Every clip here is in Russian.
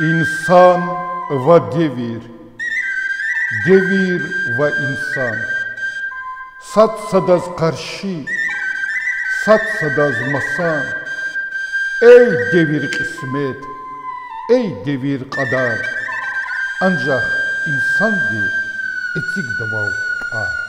İnsan ve devir, devir ve insan. Sat sadaz karşı, sat sadaz masan. Ey devir kısmet, ey devir kadar. Ancak insan bir etik davav kar.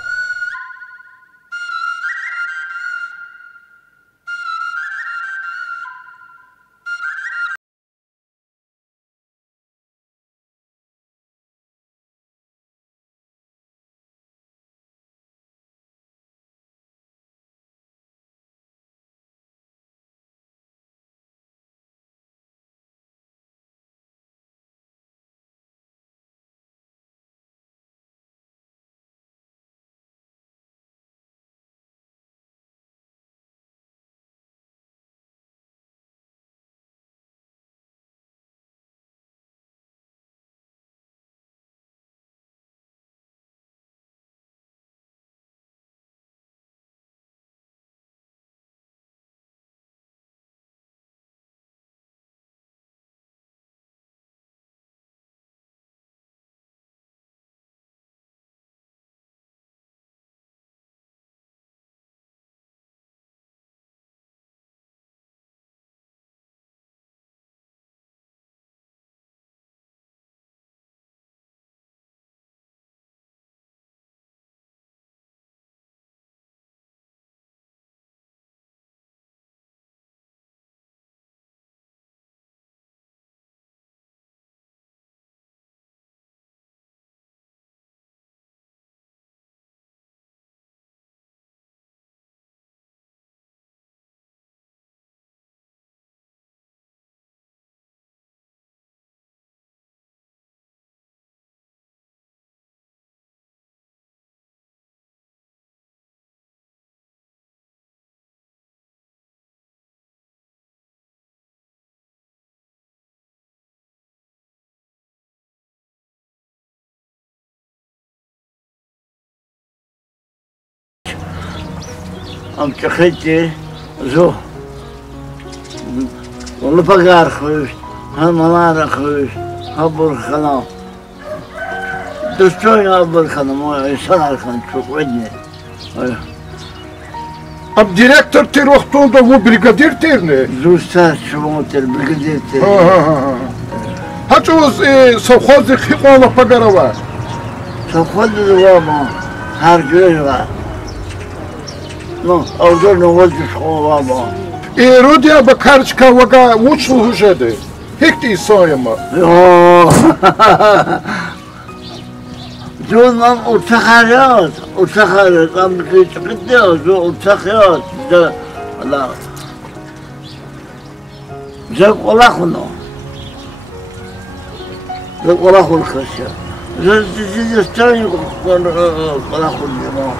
Am çakıcı, zo. Onu pagar koyuş, halmalar koyuş, habur kanal. Dostçoy habur kanal, o insan arkan çok önemli. Ab direktör ter oktunda bu brigadir ter ne? Zustar şumu ter, brigadir ter. Haç oz savxozı xiqola pagara var. Savxozı var mı? Her gün var. No, avcı ne oldu şu var mı? Rodiya bakarçka vaga uçlu hujede. Hekti İsa'ya mı? Yo. Canım uçaklarız, uçaklarız. Ama bir çıkıyoruz, uçaklarız. Allah. Zek ola konu. Zek ola konu kaşya. Zek isteyin ola konu.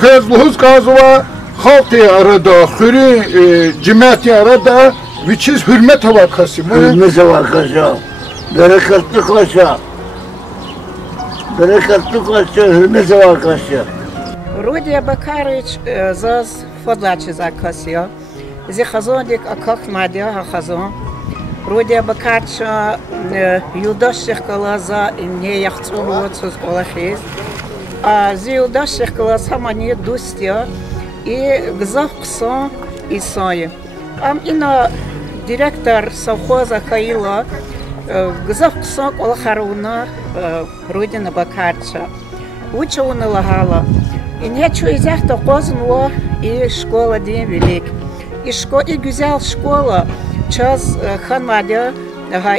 Kızlıhız gazıva haltı arada, xürü cimati arada viçiz hürmet havakası mı? Hürmet havakası. Bereketli kaşa. Bereketli kaşa, hürmet havakası. Родия Бакарыч заз фодлачи закасия. Зи хазондик акак мадия хазон. Родия Бакарыч юлдаших калаза не яхцулуот суз колахиз. Зи юлдаших калаз хамани дустия и гзав ксон Исаи. Ам ина директор совхоза Хаила гзав ксон колахаруна Родина Бакарыча. Учауна лагала. И нечего изях то кознуло, и школа день велик. И güzel школа час ханмадя,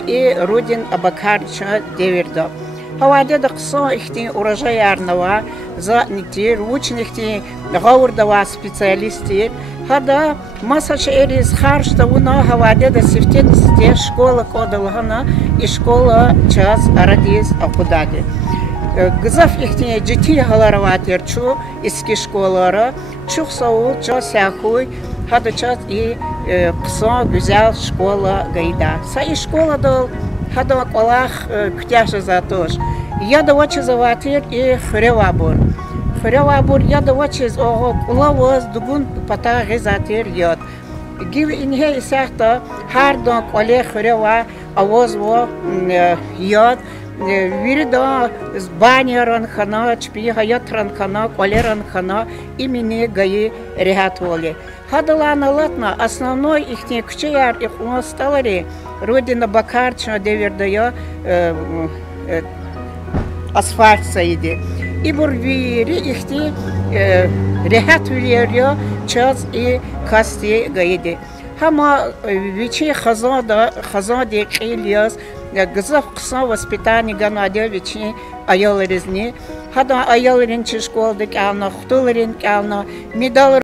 и Родин Абакарыча деверда. Havada da kısa ihtin урожай арнава, за нитер, учнихти гаурдава специалисти. Хада масача эрис харшта уна havada da севтенсте школа кодалгана, и школа час арадис акудади. Гзав ихтine ciddi halaраvatır çu eski şkollara çok sağ çok sağlıklı hadi çok iyi kısa güzel şkola gayda. Say şkola da hadi kolak kıtaşı zatoş. Ya da vaçı zavatır и хревабур. Хревабур ya da vaçız o kulavoz dugun pata gazatır yod. Give in here sakta hardon kole khrewa awaz wa yad вирда с банеран хана чпи хаятран хана колеран хана имени гаи регатволи. Хадалана латна основной ихне кчияр их сталари родина Бакарча девердая асфальт саиди. И бурвири ихти регатвилерё час и касти гаиди. Хама вичи хазади Ильяс Гзав кса воспитание Ганадевичи аяларизни. Хада аяларин школды кална, хтуларин кална, медал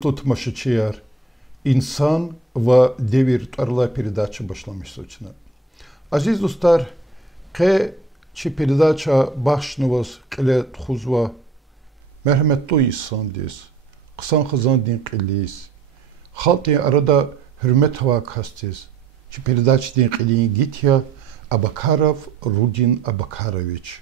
Тут Машичияр. İnsan ve devir tarla передача başlamışsına. Aziz dostlar, ke çi передача başnavas qile txuzva merhametli insan diz. Qısan xızan din qiliz. Xalqi arada hürmet hava kastiz. Çi передача din qiliyin git ya Abakarov Rudin Abakaroviç.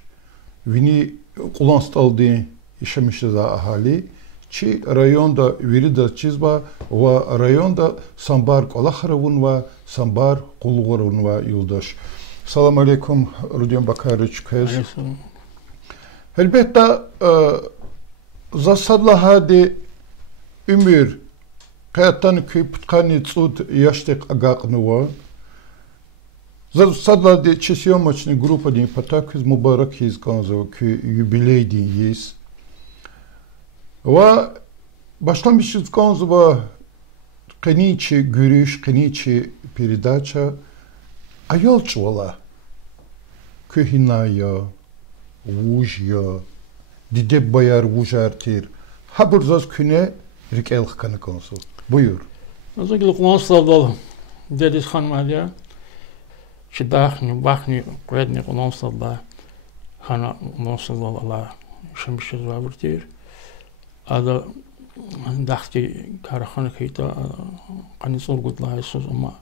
Vini Qulanstaldın yaşamışız ahali. Çi rayonda Virida Çizba ve rayonda Sambar Kolakharovun ve Sambar Kulugorun ve yoldaş. Salam aleyküm Rudin Bakaroviç kez. Elbette zasadla hadi ümür Қаяттан күйпітқаны цуд яштек агақнуа. Задлади съемочной группа не потак из Мубарак из Ганзова, к юбилей день есть. Ва баштан из Ганзова каничи гуриш, каничи передача, а ёлчвала кухиная, вужья, диде бояр вужартир. Хабурзас күне рикелх каны Ганзов. Buyur. Azıcık kullanışlar dedi hanımefendi. Çidahni, bahni, kredni kullanışlar hana kullanışlar Allah şimşir vaburtir. Ada dahti karahana kayıta kanisol gutlayısız ama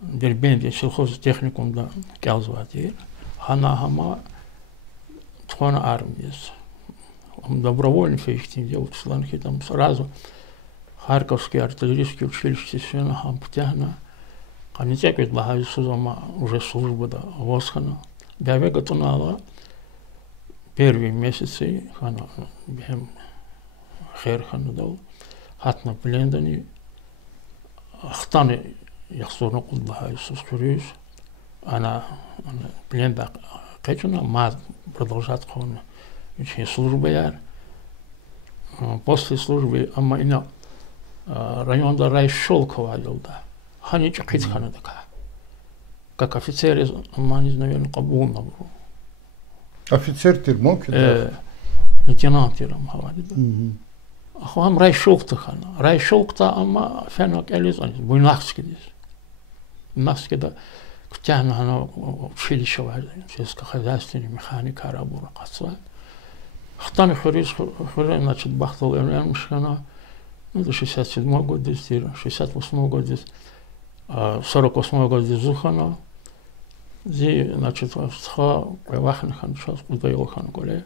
derbendi silhoz teknikumda gelzvatir. Hana hama tuhana armiyaz. Добровольно фейхтин делают сланки там сразу. Харьковский артиллерийский училище Свенахам Птягна, Канитек ведь Лагайсузама уже служба до Восхана. Бявега тунала первые месяцы, хана бем херхана дал, хатна плендани, хтаны яхсурна куд Лагайсуз курюш, она пленда кечуна, ма продолжать хона, еще служба яр. После службы, ама ина районда Райшолкова елда. Хани чакит хана така. Как офицер из Аманис, наверное, Кабулна был. Офицер Тирмоки, да? Лейтенант Тирам Хавади, да. Ахуам Райшолкта хана. Райшолкта ама фенок элизанис. Буйнахски дис. Буйнахски да. Ктяна хана училище вади. Сельскохозяйственный механик арабура кацва. Хтаны хурис, значит, бахтал эмшхана. Ну, до 67 год здесь, 68 год здесь, 48 год здесь Зухана. Здесь, значит, Вахнхан, сейчас Удаилхан Гуле.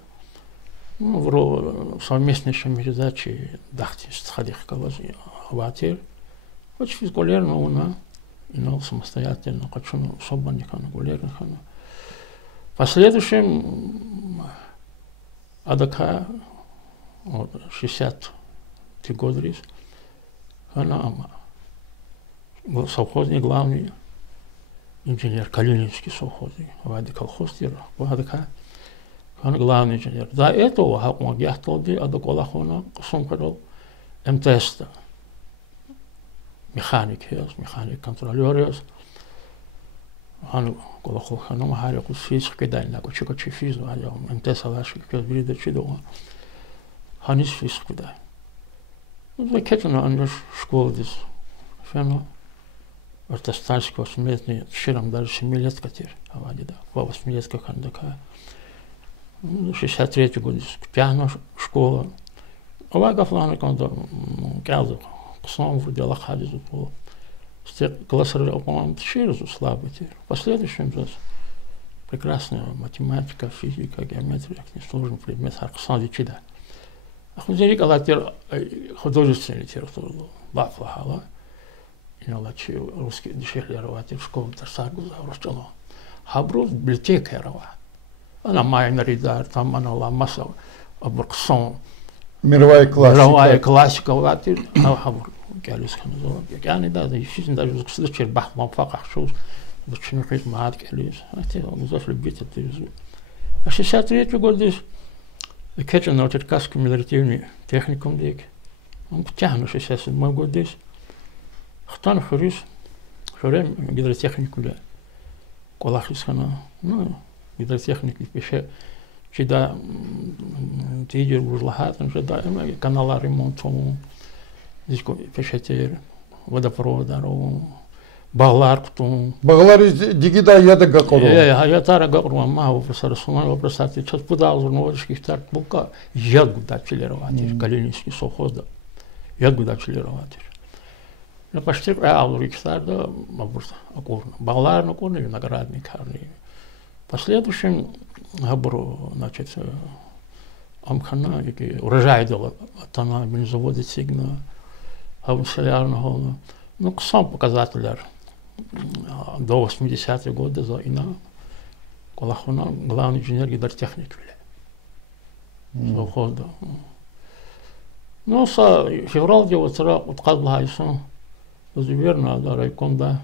Ну, в совместнейшем передаче Дахти Стхадих Калази Аватир. Очень физгулерно уна, и самостоятельно, хочу Собанникана Гулернхана. В последующем Адака 60 года рис, она был совхозный главный инженер, Калининский совхозный, Вади колхозтир, Вадика, он главный инженер. До этого он яхталди, а до Колахона сумкадал МТС, механик контролер, он Колахона махарику физик кидай на кучу физу, а я МТС алашки перед чидом, ханис физик кидай. Ну, кетено андеш школа здесь, фено, артастальского 8-летний, щиром даже 7-летка теперь, авади, да, по 8-летка кандака. 63 год здесь, Птягна школа. Авага флана канда, кялза, кусом вроде лахади зубол. Классер, по-моему, щирозу слабый теперь. В последующем здесь прекрасная математика, физика, геометрия, несложный предмет, арксан дичида. Художник алатер художественную литературу бафлахала, и алачи русский дешехлерователь школы Тарсаргуза русчало. Хабров библиотека рова. Она майна ридар, там она ламаса абрксон. Мировая классика алатер, а хабр гялис ханзо. Yani da işin da yüzüksüz çer bahman fakah şu bütün kız maat geliyor. Hatta uzaf любить это yüzü. А 63 года Кетчен на Черкасский милитарный техникум дик. Он Птягна 67 год здесь. Хтан Хурис, Шорем гидротехнику ля. Колахисхана, ну, гидротехники пише, чида тидер бужлахатан, чида канала ремонту, здесь пише водопровода, Bağlar kutum. Bağlar digida yada gakoro. Hayatara gakoro ma profesor Suman вопросати час подал журналистский старт булка я гудачилировать Калининский совхозда. Я гудачилировать. На почти реалу старта мабурт акурно. Bağlar на курне виноградник харни. Последующем габро, значит, амхана, який урожай дала, тана бензоводи сигна, гавселярного. Ну, сам показатель до 80-х годов за ина Колахона главный инженер гидротехник совхозда. Ну, феврал вот отказал Хайсон, верно, да, райком, да,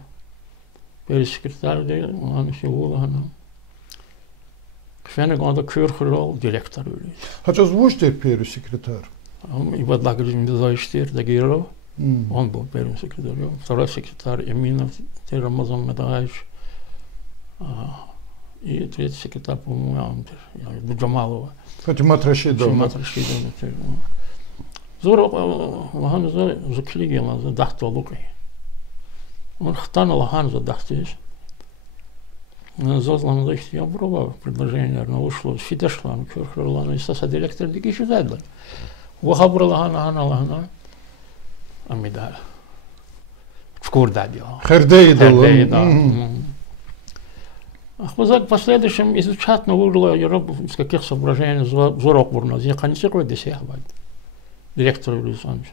пересекретарь, да, он сигула, да. Кфене гонда кюрхрол директор. Хотя звучит первый секретарь. И вот так же Медзайштир Дагиров, он был первым секретарем. Второй секретарь Эминов, Рамазан Медаевич. И третий секретарь, по-моему, Джамалова. Фатимат Рашидов. Фатимат Рашидов. Зор Лахан заклигел, задахту лукой. Он хтан Лахан задахтуешь. Зозлан зайти, я пробовал предложение, но ушло. Фитешло, он кюрхролан, и саса директор дики чудадла. Вахабра Лахана, Амида. Шкурда делал. Хердей, да. Ахмазак в последующем изучать новую из каких соображений зорок бурно. Я концерт десятый. Директор Юрисович.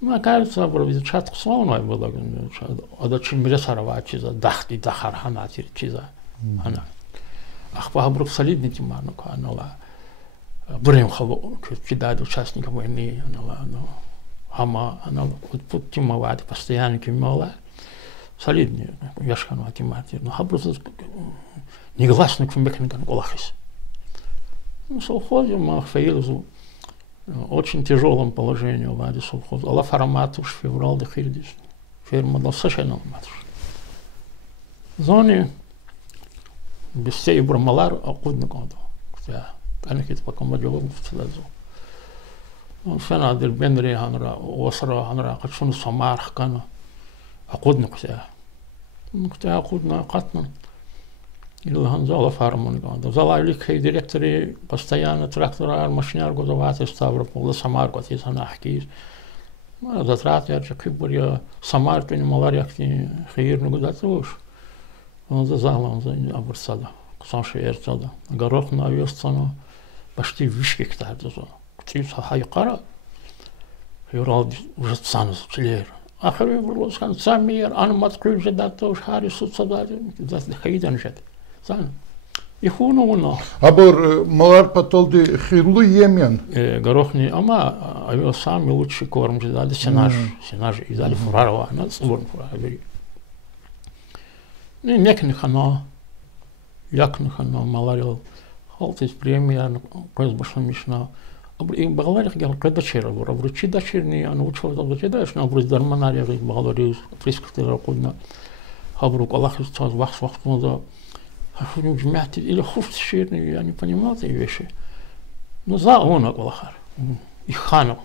Ну, кажется, изучать словно было. А до чем рисовать чиза, дахти, дахархана, чиза. Она. Ахпахабрук солидный тимар, ну, канала. Брем хаву, кидает участников войны, она, хама, она вот тимовать, постоянно кимовать. Солидный, яшкану атиматир, но хабрус негласно к механикам голахис. Ну, совхозе Махфаилзу очень тяжелом положении в Аде совхозе. Алла фараматуш феврал де хирдиш. Ферма дал сашенал матуш. Зоне без сей брамалар акудно кондо. Я канекит пока маджолом вцелазу. Он сана дел бендри ханра, осра ханра, качун самар хкана. أقودنا كتاع أقودنا قطنا إلى هنزال فارمون قاعد زال عليك هي ديركتوري بستيان تراكتور ماشينار قدوات استابر بقول سمار قتيس أنا أحكيش ما زترات يرجع كبر يا سمار كني مالار يكتي خير نقداتوش هذا زال زين أبر صدا قصان شير صدا قرقنا يوصلنا بشتي ويش كتار زال كتير هاي قرا يراد وجد سانس كلير آخر يقول كان سامير أنا ما تقول جدته وش هاري صوت صداد ذات خيدا نشد زين يخونونا أبور مالار بطل خيرلو يمين قروخني أما أيوة سامي لطشي كورم جداد سناج إذا فرارة وانا صبر فرارة نكن خنا يكن خنا مالار خالتي بريمير قيس بشمشنا بغالي قال قد شير أبو رشيد داشيرني أنا وشوف ضد كده إيش نبرز درماناري غير بغالي فريسكتير قلنا خبروك الله يستاذ وقت ماذا هشوف جمعت إلى خوف تشيرني يعني понимаете вещи نزاع هنا والآخر يخانوا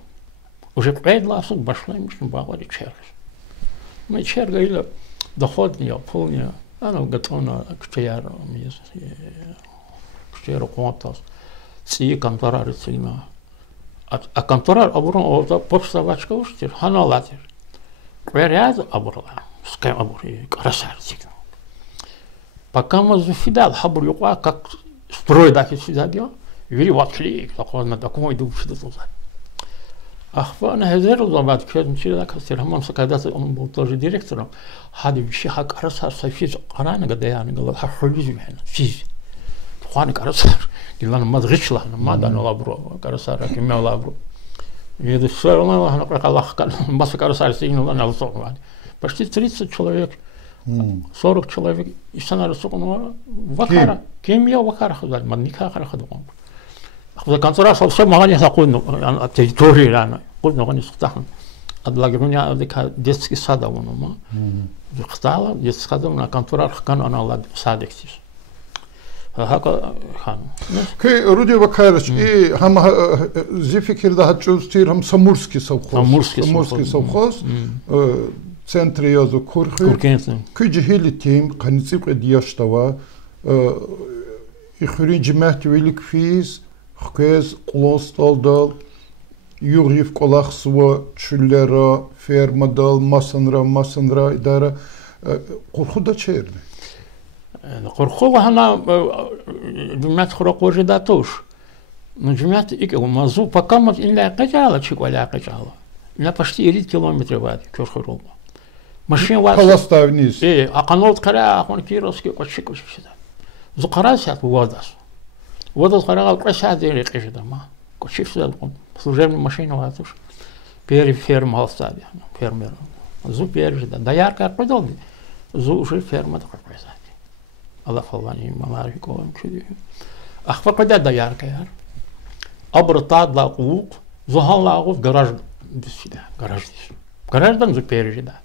وجب قيد لاسك بشلي مش نبغى تشيرش ما تشير إلى دخلني أبولني أنا قطعنا كتير ميز كتير قوانتاس سي كانترا رتينا а контора оброн повставачка уштир ханалатир веряз обрла скай обри красавчик пока мы зафидал хабр юqa как строй дать сюда дело вери ватли такой на такой душ что за ахвана хазер забат кредит сюда кастер хамам когда он был тоже директором хады вещи хак красав софиз qarana гадаян говорил хахулиз мехна физ خانه كارسار قلنا ما تغش له ما دانا لابرو كارسار كيما لابرو يد الشهر ما نقرا الله كان بس كارسار سينو انا وصل почти 30 человек 40 человек и сценарий сокону вакара кемия вакара ходил маника хара ходил خذ كانترا совсем мало не законно от территории рано قلنا غني сухтахан адлагруня дека детский сад он ма вхтала детский сад на кантора кан она лад садексиш هاكا خان كي رودي وكارش إيه هم زي فكر ده هتشوفتير هم سمورسكي سوخوز центр يازو كورخي كي جهيل تيم قنيصيق دياشتوا يخرين جماعت ويلك فيز خكيز قلوستالدال يغيف قلاخ سوا تشلرا فيرمدال масанра إدارة قرخو دا چيرد قرخوه هنا جمعت خرق وجداتوش جمعت إيك ومازو بكامت إلا قجالة شيء ولا قجالة لا почти 1 كيلومتر بعد كورخرول ماشين واس خلاص إيه أقنوت قراء أخوان كيروسكي قشيك وش كذا زقراء سات وادس قراء قشة ديري قشة ما Кочевся, служебну машину ватуш. Пери ферма остали, фермер. Зу пери, да ярко продолжи. Зу уже ферма такой произойдет. Allah falani mamari koyum kedi. Ахва когда да ярко яр. Абрта да лук, зухалла гов гараж дисида, гараж дис. Гараждан зу пери да.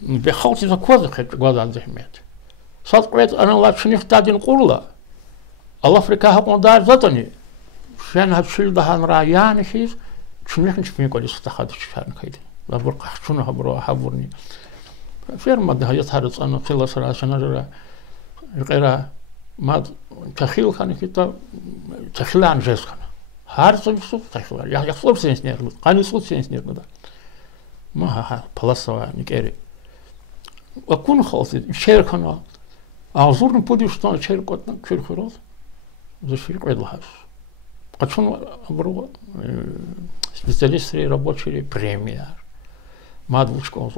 Бехалти за козы хет годан зехмет. Сат квет ана лачних тадин курла. Allah Afrika хакондар затани. Шен хапшил да хан раян хиз. Чунехн чпин коли стахад чхан кайд. Лабур қахчуна хабро хабурни. Ферма да ятхарц ана филас рашана قرا ما تخيل خانه كده تخيلان جس خانه هر صوب تخيل يا صوب سنسنير قاني صوب سنسنير ده ما ها بلاسوا نيكري وكون خالص شير خانه اعذر بودي شتون شير كوتن كل خلاص زي شير قيد لهاش قد برو специалист рабочий премьер мадвучко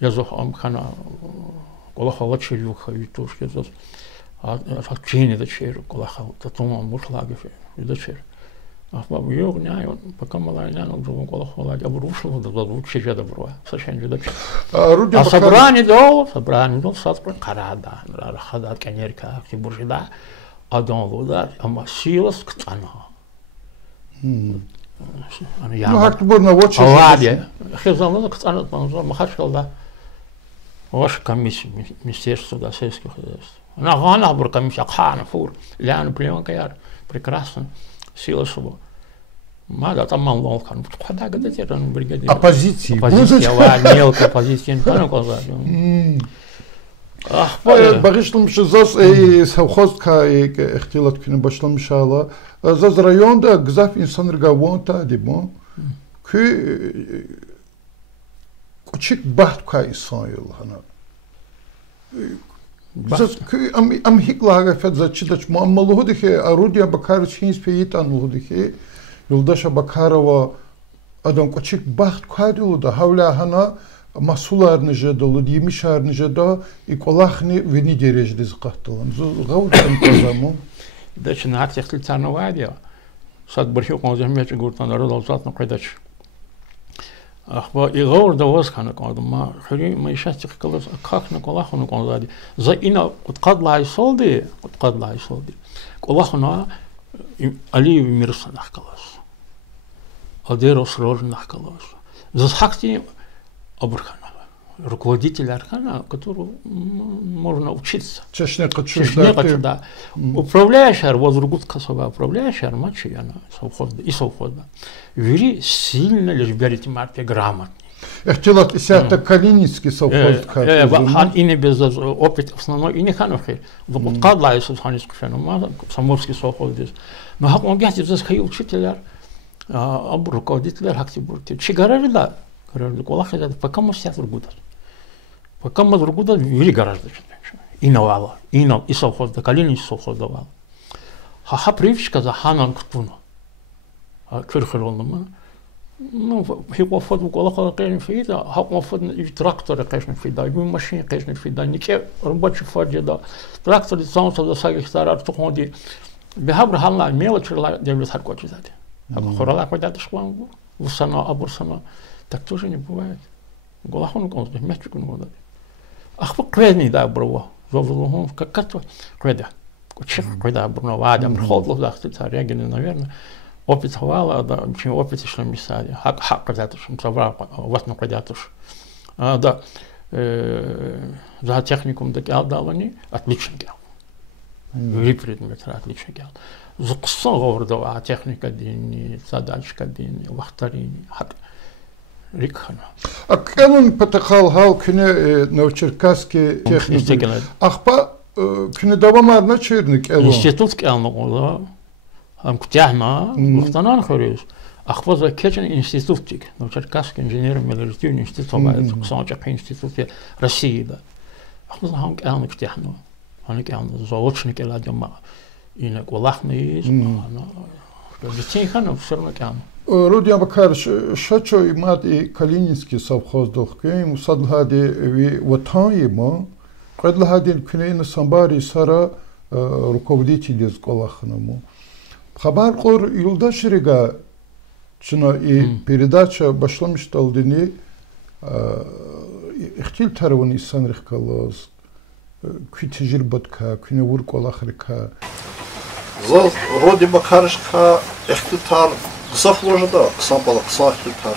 я зохам хана Колахала челюха и тушки зас, а чини да чер, колахал, татума мушлаги да чер. А бабу йог няй, пока малая няй, он живу колахала, я брушил, да звучи я добро, совершенно да чер. А собрание дол, саспра карада, рахада канерка, ти буржида, а дон вода, а масилас ктана. Ну как бы на вот что. Ладе, хезална ктана, махашкал да. Ваша комиссия Министерства сельского хозяйства. Она гана была комиссия, хана фур, лян плеванка яр, прекрасно, сила собой. Мада там мало хан, куда гадать это бригадир. Оппозиция, мелкая оппозиция, не знаю коза. Ах, баришлым шизас и совхозка и ихтилат күні башлам шала. Заз районда гзаф инсан ргавонта димо. Кü küçük bahtka İsrail hana. Am hiklaga fedzachidach muammaluhu dike Arudia Bakarich hins peyitan luhu dike Yoldaşa Bakarova adam küçük bahtka dilu da havla hana masular nije dolu yemişar nije da ikolahni veni derejde zqahtalan. Gavurtan kazamu. Daç na aktiyakli tarnovadya. Sad barhio konzemiyat gurtan arada zatna qaydaç. Ахба игор да воз хана кодма хри майшатик калас акхна колахну конзади за ина утқадлай солди колахна али мирсанах калас адерос рожнах калас за хакти абурхана руководитель архана, которому можно учиться. Да. Управляющий, вот Ругуткасова управляющий, матчи она и совхоза. Вери сильно лишь берите марки грамотнее. Хотела это Калининский совхоз. Хан и не без опыта основной и не ханухи. Вот кадла Иисус ханический феномен, самурский совхоз здесь. Но как он говорит, здесь хай учителя, руководителя, хактибурти. Чигарали да, колахи да, пока мы все другуда. Пока мы другуда, вели гораздо чуть. И навала, и совхоз, да Калининский совхоз давал. Ха привычка за ханом ктуну. Кирхеролному. Ну, его фото колоха конечно фида, хапма фото и трактор конечно фида, и машина конечно фида, нике рабочий фото да. Трактор сам со всяких старых тоходи. Бехабр халла мелочь ла делают харкочи зати. А хорала куда-то шло, усана абурсана. Так тоже не бывает. Голахон конст, мячик он вода. Ах, кредни да бро. Зовлохон как-то креда. Кучек креда бро, вадам ходло да, царя гены, наверное. Опыт хвала, да, чем опыт еще мисали. Хак когда-то что собрал, вас на когда-то что. Да, за техникум докел дал они, отлично гел. Вели предмет, отлично гел. За кусок говорил, техника день, задачка день, вахтарин, хак. Рикхана. А кэлэн патахал хал күнэ Новочеркасске техникум. Ахпа күнэ давамар на черник эло. Институт кэлэн, Ктяхна, Мухтанан Хорис, Ахваза Кечен институтик, Новочеркасский инженерно-металлургический институт, Ксанчак институт России, да. Ахваза Ханк Элна Ктяхна, Ханк Элна, заочник Эладима, и на Кулахна из, Детейхана все равно Кэлна. Рудия Бакарич, шачо и мат и Калининский совхоз дохке, мусадлади ви ватан ема, предлагадин кунейна самбари сара руководитель из Кулахному. Хабарқор Юлдашрига чина и передача башламиш талдини ихтил тарвани санрих калаз квитижир бодка квиневур колахрика за роди бакаршка ихтитар зафложда сампала сахтитар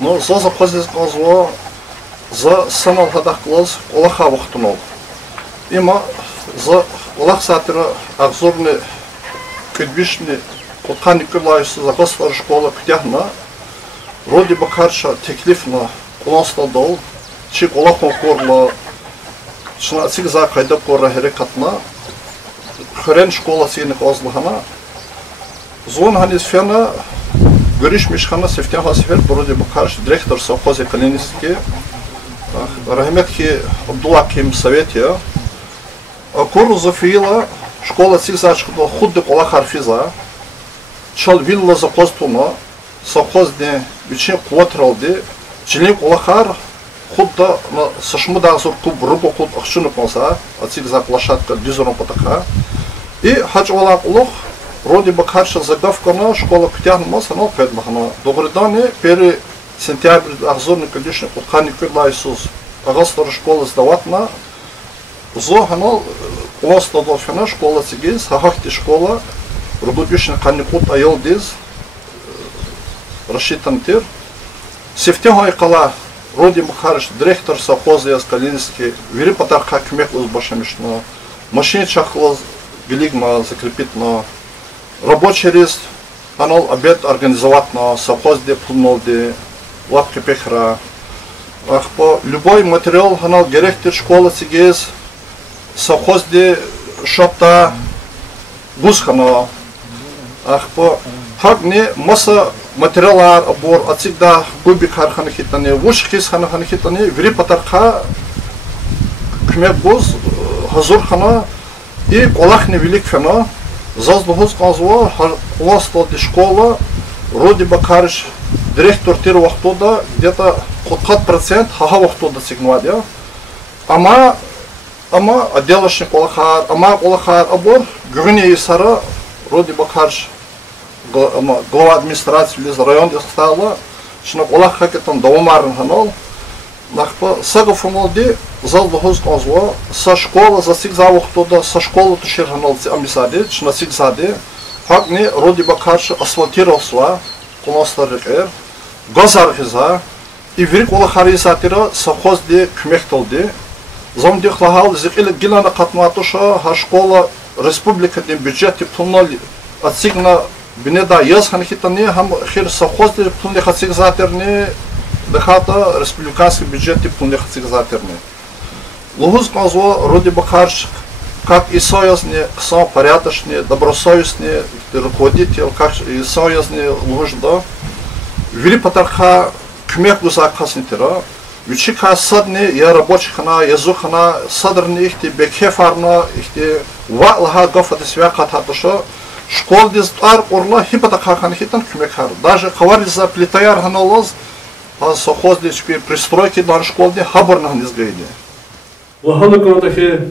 но за запазис казва за самал хадах клаз олаха вахтунол има за олах сатира акзорны кедбишни Кутхан Николаевич загасла школа ктяхна роди бакарша теклифна Уластадол, чик олахмо корла, шна цигза кайда корра херекатна, хрен школа синих озлахана, зон ханис фена, гриш мишхана сефтяха сефер, броди бакарш, директор совхоза Калининский, Рахметхи Абдуллаким советия, кору зафиила, школа цигза школа худды кола харфиза, чал вилла за постуна, совхозне вичне квотралди, Член Улахар худда сашмуда зур куб рубо худ ахшуну понса, ацик за площадка дизорон потаха. И хадж Улах Улах роди бакарша загавкана школа ктян маса но педмахана. Добрый день, 1 сентября ахзорный конечно Кутхан Николаевич агастор школа сдаватна. Зоханал Уластадолфина школа цигиз, хахахти школа, рубудишна канникут айол диз, рассчитан тир. Сефтяхай кала роди бакарш директор совхоза Калининский вери патарха кмек узбашамишно машин чахлоз билигма закрепить на рабочий лист анал обед организовать на совхозе пунолде лапки пехра ахпо любой материал анал директор школы сигез совхозе шопта гусхано ахпо хагне маса материалар абор ацигда губик хархана хитане вушхис хана хитане ври патарха кмек боз хазур хана и колахне велик фена заздухуз казва уластад школа роди бакарш директор тир вахтода где-то 50% хаха вахтода сигнуадя ама отделочный колахар абор гвине исара роди бакарш глава администрации из района стала, что Улах хакетом доумарен ханал, нахпа сагафумалди зал дохуз казва со школа за сигзавух туда со школы тушир ханал амисади, что сигзади, хакни роди бакарш асфальтировался, куластарикер, газархиза, и врик Улахари сатира совхозди кмехталди, замди хлахал зикили гилана катматуша, ха школа республика дин бюджети пунали, отсигна Бинеда яз ханхитани хам хир совхозди пунли хациг затерни дехата республиканский бюджет пунли хациг затерни. Лугуз казва роди бакарш как и союзные, сам порядочные, добросовестные руководитель, как и союзные лужда. Вели патарха кмек гузакаснитера. Вичика садни я рабочих хана, язухана, садрни ихти бекхефарна, ихти ватлаха гафати свяката душа. Школ дизар орла хипата хахан хитан кмекхар. Даже хавариза плитаяр ханалоз, а совхоз дичпи пристройки дан школ де хабар нахан изгайде. Лахана каватахе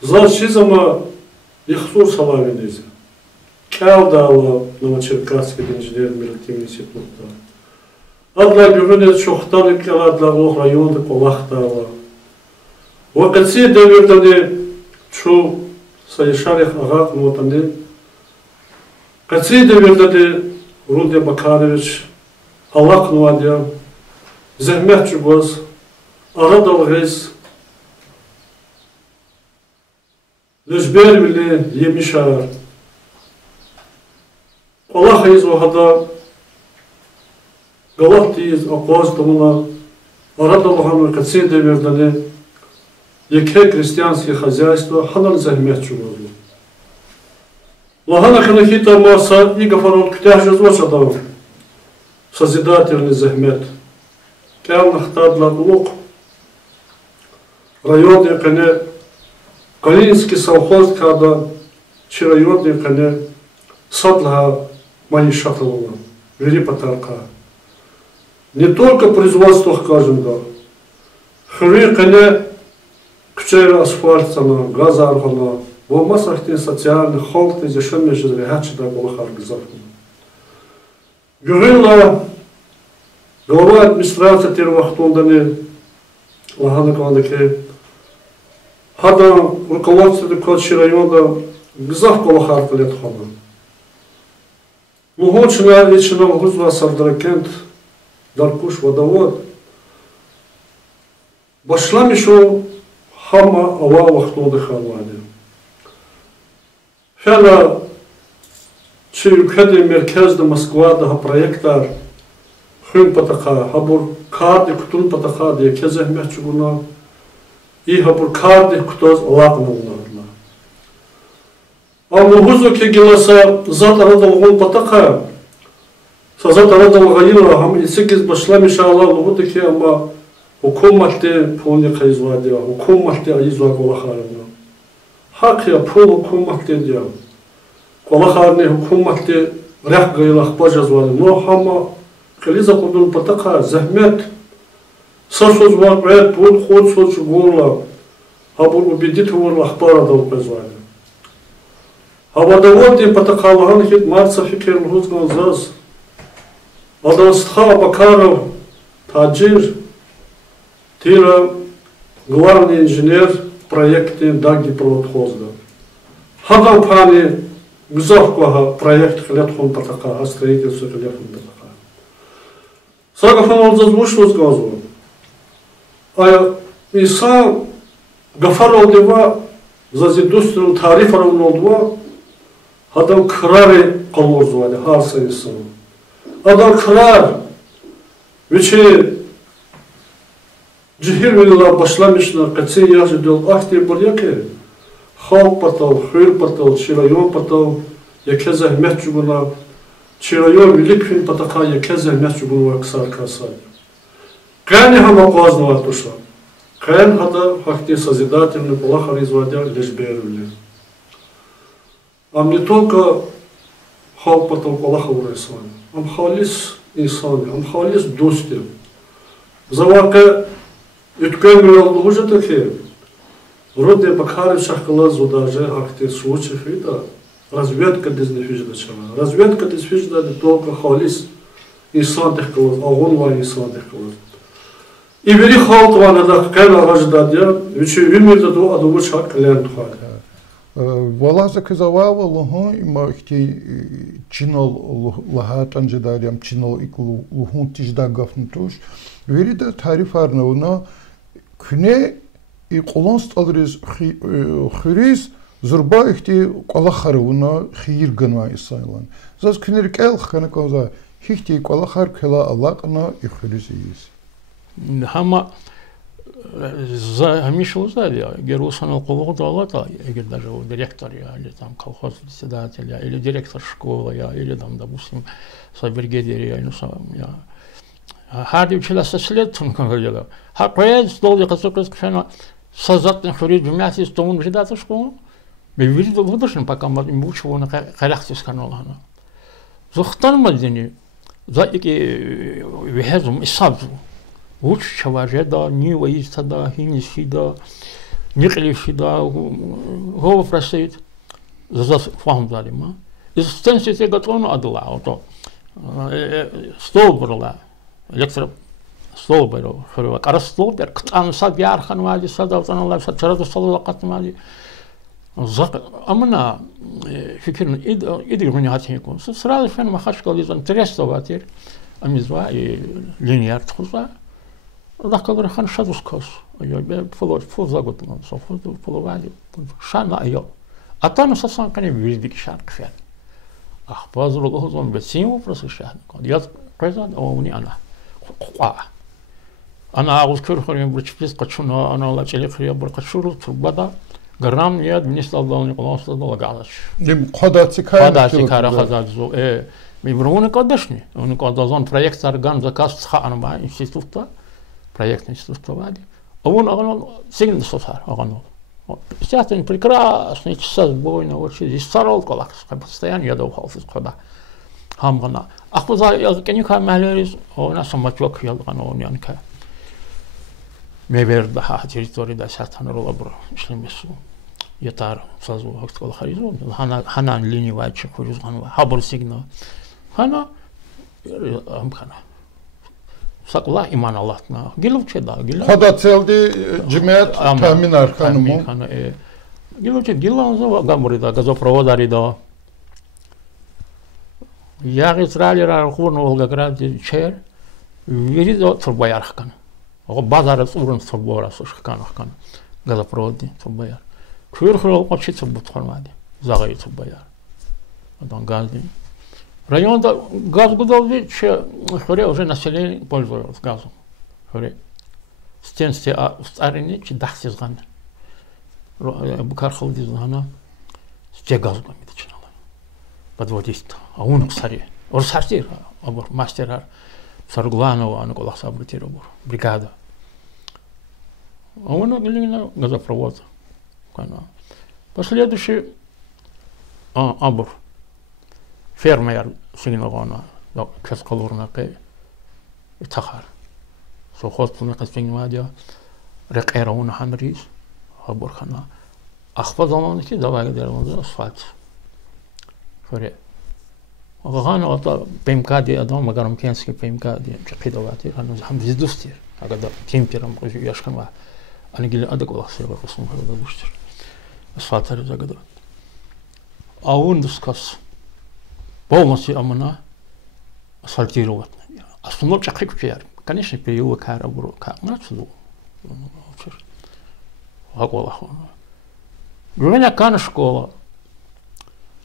зашизама ихсур салавидиз. Калдала на Черкасский инженерно-мелективный институт. Адла гювенет шохтали кала для лох района колахтала. Вакаци девертаде чу саишарих агак нотанде. Каци девертаде Руди Бакарович Аллах нуадя зехмет чугоз арадал гейс лежбер вили емишар. Аллах из вахада Галахти из апостолна арадал хану каци девертаде яке крестьянское хозяйство ханал зехмет чугоз. Лахана ханахита маса и гафарот ктяжез вачадав. Созидательный захмет. Кялнахтадла лук. Районный коне. Калининский совхоз, когда чирайонный коне. Садла мани шаталова. Вери потарка. Не только производство каждого. Хри коне. Кчера асфальтана, газархана. Болмас ахтин социальный холт из ешем жезрехачи да голахар гзахну. Гурилла глава администрации Тервахтондане Лагана Квандаке хада руководство Кочи района гзах голахар лет хана. Лугочина вечером гузва Сардракент Даркуш водовод. Башла мишо хама ала вахтонда халваде. Фяла Чиркаде меркез да Москва да проекта хрын патаха хабур карди кутун патаха да кезех мечугуна и хабур карди кутоз лакнуна. Амургузу кегиласа зат арадалгон патаха сазат арадалгайла хам исегиз башла мишала лугутеки ама hukumatте pulni kayızva diyor, hukumatте ayızva kolakharına. Hak ya pul hukumatте diyor. Kolakharını hukumatте reh gayılak bacazvalı. No hama kaliza kudun pataka zahmet sarsuz var ve pul khod soç gorla habur ubidit var akhbara da ukazvalı. Havada vodi pataka lahan hit marsa fikir lhuzgan zaz. Adamstha Bakarov Таджир Тира главный инженер в проекте Дагипроводхозда. Хадам пани гзавкага проект хлетхон патака, строительство хлетхон патака. Сагафан он зазвучил сказал. А Иса Гафаров дева за индустрию тарифа равнодва хадам крари колорзвали харса Иса. Адам крар вече Джихирвилла башламишна каци яжи дел ахти буряке хал патал, хвир патал, чирайон патал, якеза мечугуна, чирайон великвин патака, якеза мечугуна ксар касай. Кайни хама квазнова туша. Кайн хада хахти созидательный плахар изводя лишь берули. Ам не только хал патал плахар рисван, ам халис инсани, ам халис дости. Завака Юткем миллион уже такие. Роды Бакхари шахкала зудаже акте случаев это разведка дезнефижда чама. Разведка дезнефижда не только халис инсан техкалаз, агон ва инсан техкалаз. И бери халт ва надах кайла рождадя, вече вимирда до адову шак лен тухад. Валаза казавава лохо има хти чинол лахат анжедарям чинол иклу лухун тижда гафнутуш. Верида тарифарнауна Күне и қолонст адрес хирис зурба ихти қолахаруна хиргана исайлан. Заз күнер кел хана коза хихти қолахар кела аллақна и хирис is. Хама за Мишу знали, герусанал колода аллата, егер даже директор я или там колхоз председатель я или директор школы я или там допустим сабергедер я ну сам я Харди училась след, он говорил. Хаквей стол казаков кшена сазатный хурид вместе с том ждать школу. Мы видели будущем пока мы учим на характер канала. Зухтан мадини за эти вехзум исабзу. Уччава жеда, не воистада, хинисида, никлишида, гов просит. За фам залима. Из стенсити готовно адла, то стол брала. Электро стол беру, хрова. Карастол бер, ктан сад ярхан вали садавтан Аллах сачарат стол лaqatмали. Амна фикрн иди гуняхатникон. Сразу фен махашкал из интересоватер. Амизва и линиар тхуза. Лакалр хан шадускос. Я бе фозаготно, софоз половали. Шана айо. Атан сасан кане виздик шарк фен. Ах, базру лохозон бесиму просышан. Я презад овни ана. أنا أقول كل بريتشبيس قتشونا أنا لا تلي خير بركتشورو تبدا جرام ياد منيس الله نقلاص الله قالش. دم قدرت كار. قدرت كار خذ زو ميبرون قدشني. أنا قدازون проект أرجان زكاة خانة ما إنستيتوتا проект إنستيتوتا وادي. أول أغنى سجن الصفار أغنى. Сейчас прекрасный час бойна очень старал коллакс, постоянно я давал ход. Хамгана. Ахуза я кеника малерис, она самачок ялгана онянка. Меверда территория да сатан ролабро шлемесу. ятар сразу хостол харизон ханан линии вайчи хуризган хабор сигно хана амхана сакла иман аллахна гилуче да гилу хада целди жимет таминар хануму гилуче гиланзо гамурида газопроводаридо яг Израилера хурн Волгоград чер виридо турбаярхан ого базарас урын турборас шканахкан газопроводи турбаяр курхол очи турбутхармади загай турбаяр адан газди районда газ гудович хоре уже население пользуется газом хоре стенсте старини чи дахсизган букархол дизана сте газом медичнала подводист а он кстати орсартир абор мастерар Саргланова она колах сабрутира бригада а он глина газопровод канал последующий абор фермер сигногона да каскалурна пе тахар сохотны кастингмадия рекерон ханрис абор хана ахфа заманки давай дермоз асфальт хоре غانا وطا بيمكادي ادم مقارم كينسكي بيمكادي قيدواتي انا هم بزدوستير هكذا تيمتيرم يشكن وا انا قال ادق والله سير رسوم هذا بوشتر اسفالت هذا كذا اون دسكاس بومسي امنا اسفالتيرو اصلا чакрик чер конечно период кара брока начало هقول جونا كان школа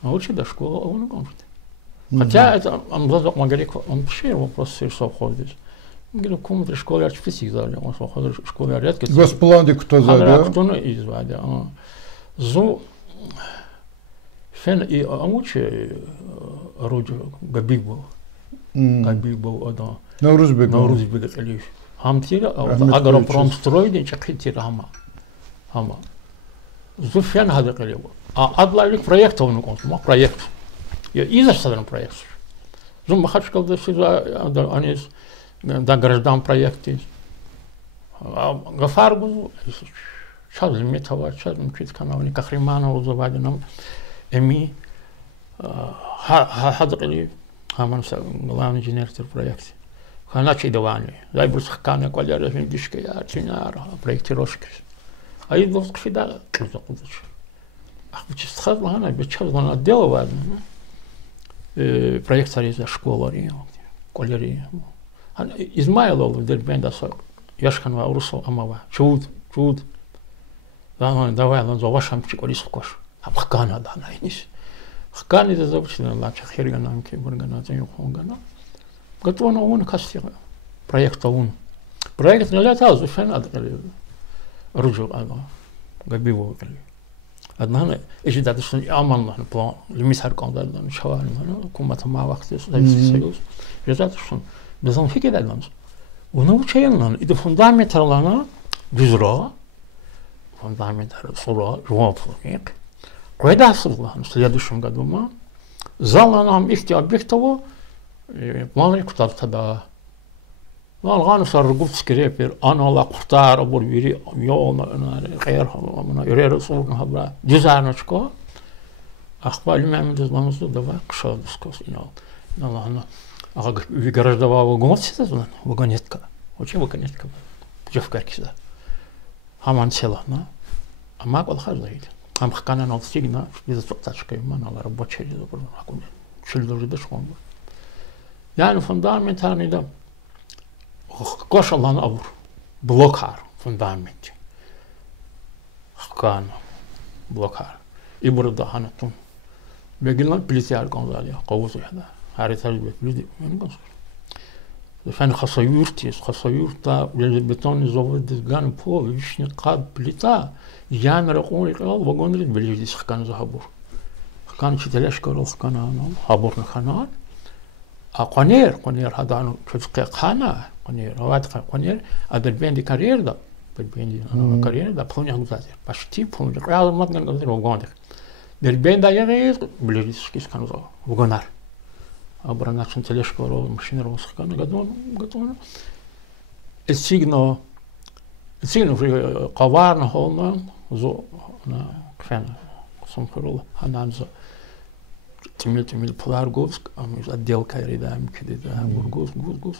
а учи до школы он кончит. Хотя это он говорит, он вообще вопрос все совходит. Говорю, кому в школе арчписик зали, он совходит в школе редко. Госпланди кто зали? Кто не извади. Зу фен и амучи роджу габиг был. Габиг был одна. Наурузбек. Наурузбек алиш. Хамтира, агропром строили, чакхитира хама. Зу фен хады калиб. Адлалик проект он консума проект. Я изостален проект. Зум махачкал да сиза анис да граждан проекты. Гафаргу шазл метава шазл кит канавни кахримана узавадинам эми хадли хаман главный инженер проекта. Ханачи давани. Зайбус хкана квалера виндишке я чинара проектировщик. А и вот кфида кузуч. Ах, чистхаз лана бичаз лана деловад. Проект за школари, колери. Измайлов дербенда со яшканва урусо амава. Чуд. Давай лан за вашам чикорис кош. Абхкана да найнис. Хкани да забчина лача хирганам ки бургана за юхонгана. Готово он кастира. Проект он. Проект не летал, зуфен адали. Руджу ала. Габиво кали. Однако, если даже что аманно план, лимитар кондалдан шаварно, кумата ма вакти союз. Результат что без он фикедалдан. Он учеян, и до фундаменталана дизро, фундаментал суро, жвопник. Когда в следующем году мы зала нам их объектово планы куда-то тогда. والغان صار قلت سكريبر أنا لا قطار أبور يري يوم أنا غير من يري رسول هبلا جزانا شكو أخبار ما من دزمان زود دوا قشاد سكوس إنه الله أنا أغا في جراج دوا وقمت سيدنا وقنيتك وشي وقنيتك جف كاركسا همان سيلنا أما قال خارج ذي هم خكانا نوتسيجنا إذا تقطعش كيما على ربوت شيء إذا برضو هكون شلدر جدا شكون يعني فندامنتالني ده Кошалан абур блокар фундамент. Хкан блокар. И burada hanatun. Begilan плитяр конзалия qawsu hada. Harital betludi men gons. Фан хасаюрта бетон завод дизган по вишни qab плита янра qul qal вагонрит белиждис хкан захабур. Хкан чителеш корол хкана хабур хана. قنير هذا تفقي خانة قنير واد قنير هذا البندي كارير ده بالبندي أنا كارير ده بخوني هم زادير باش تي بخوني قاعد ما تقدر نقدر وقاندك بالبند ده يغير بليس كيس كانوا زوا وقنار أبرنا عشان تليش كورو ماشين روس كانوا قدون السيجنو في قوارنا هون zo na kfen somkrola hananza тимил пларговск отделка рядами кидida бургос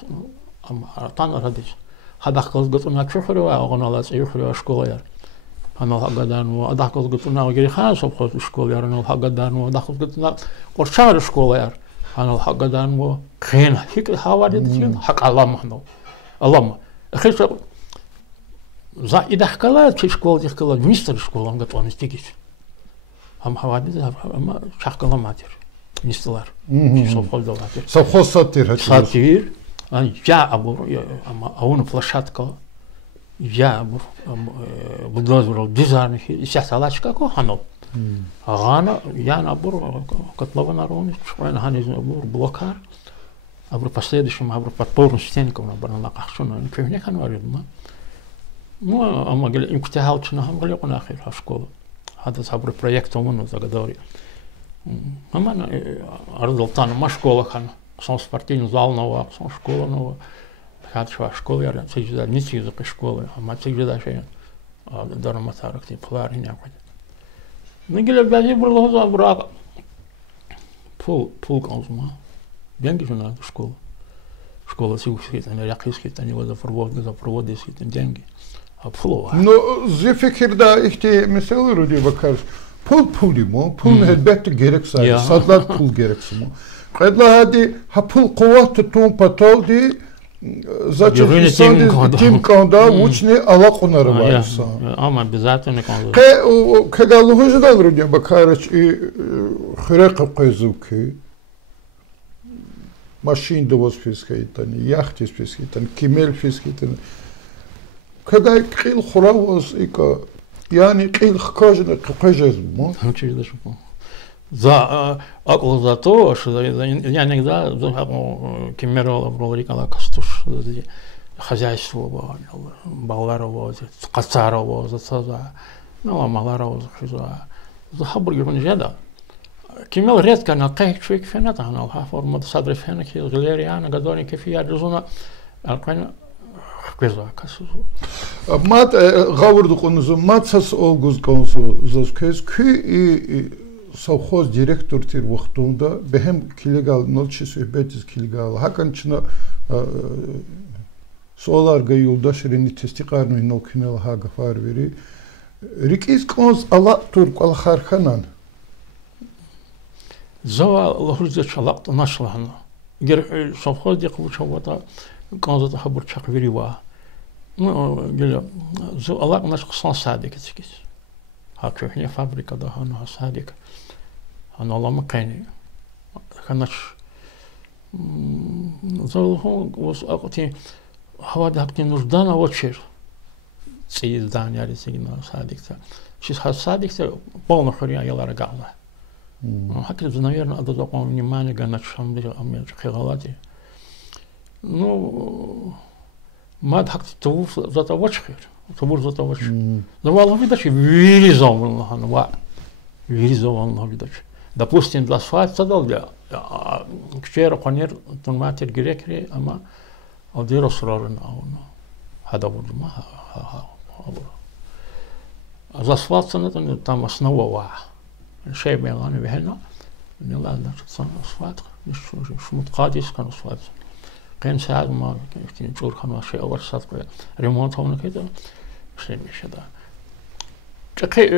ам артан радиш хадахкос готуна чухрова огоналас юхрова школа яр анал хагадану адахкос готуна гери хан собхос школа яр анал хагадану адахкос готуна корчар школа яр анал хагадану кен хик хавадит тин хак алламно аллам хиш за идахкала чи школа дихкала мистер школа готовность тигис ам хавадит ам шахкала матер Нисталар. Совхоз сатир. Сатир. Я абур, аун площадка. Я абур, будозвол дизайн. Сейчас алачка ко ханов. Агана, я набур, котлова народный, швайна ханез абур блокар. Абур последующим абур подпорную стенку набур на кахшуна. Кевне хан варидма. Ну, ама гел им ктахалчна хам гел кона ахир школа. Хада абур проект омуну загадори. Мама ардалтан ма школа хан сон спортивный зал нова сон школа нова хатшва школа я цежда ниси за школа ама цежда шей дарма таракти плар някой нигеле бязи бурло за брак пул конзума деньги же на школа сигурски на якиски тани за проводиски деньги а пул но зефикирда ихти mesela Rudi bakar pul mu? Pul elbette gerekse. Sadlar pul gerekse mu? Kadla hadi ha pul kuvvet tutun patol di zaten insan tim kanda uçne ala konarı varsa. Ama обязательно kondu. Ke galuhucu da Rudi bakarıç xıraq qoyzuki. Maşin dovoz fiskaytan, yaxtis fiskaytan, kimel fiskaytan. Kada qil xuravos ika Yani qil xkajna qajaz mu? Учили даже по. За около за то, что я иногда кемерол броликала кастуш хозяйство баларово, касарово, за ну маларово за хабургер не жада. Кемел редко на кайк чуик фената на форма садр фена ки галериана гадони кефия резона алкана Mat gavurdu konusu matsas olguz konusu zazkes ki savxoz direktor tir vaxtunda behem kilegal nolçi söhbetiz kilegal hakançına solarga yoldaş reni testiqarnu nolkinel ha gafar veri rikis kons ala turk al kharxanan zava lahurza çalaq naşlahna ger savxoz diqvuçavata kanzat habur çaq veriwa ну геля зо алак наш кысан садик этикис ha köhne fabrikada hana sadik hana alama kayni hanaş зо was акти havada hakti нуждана очер ци здания ресигна садикта шис садикта полно хория ялара гала hakti наверное надо закон внимание ганат шамдир амел хигалати ну мад хакти туф зата вачхир тубур зата вач завал видачи виризован ханва виризован видач допустим для асфальт задал для кчера конер тон матер грекре ама одерос рорн ауно хада будма за асфальт санатон там основа шей мелан вехна не ладно что асфальт шмут қадис кан асфальт قين ساعد ما كنت نجور خنوا شيء أول صدق ريمونت هون كده شيء مش هذا تكي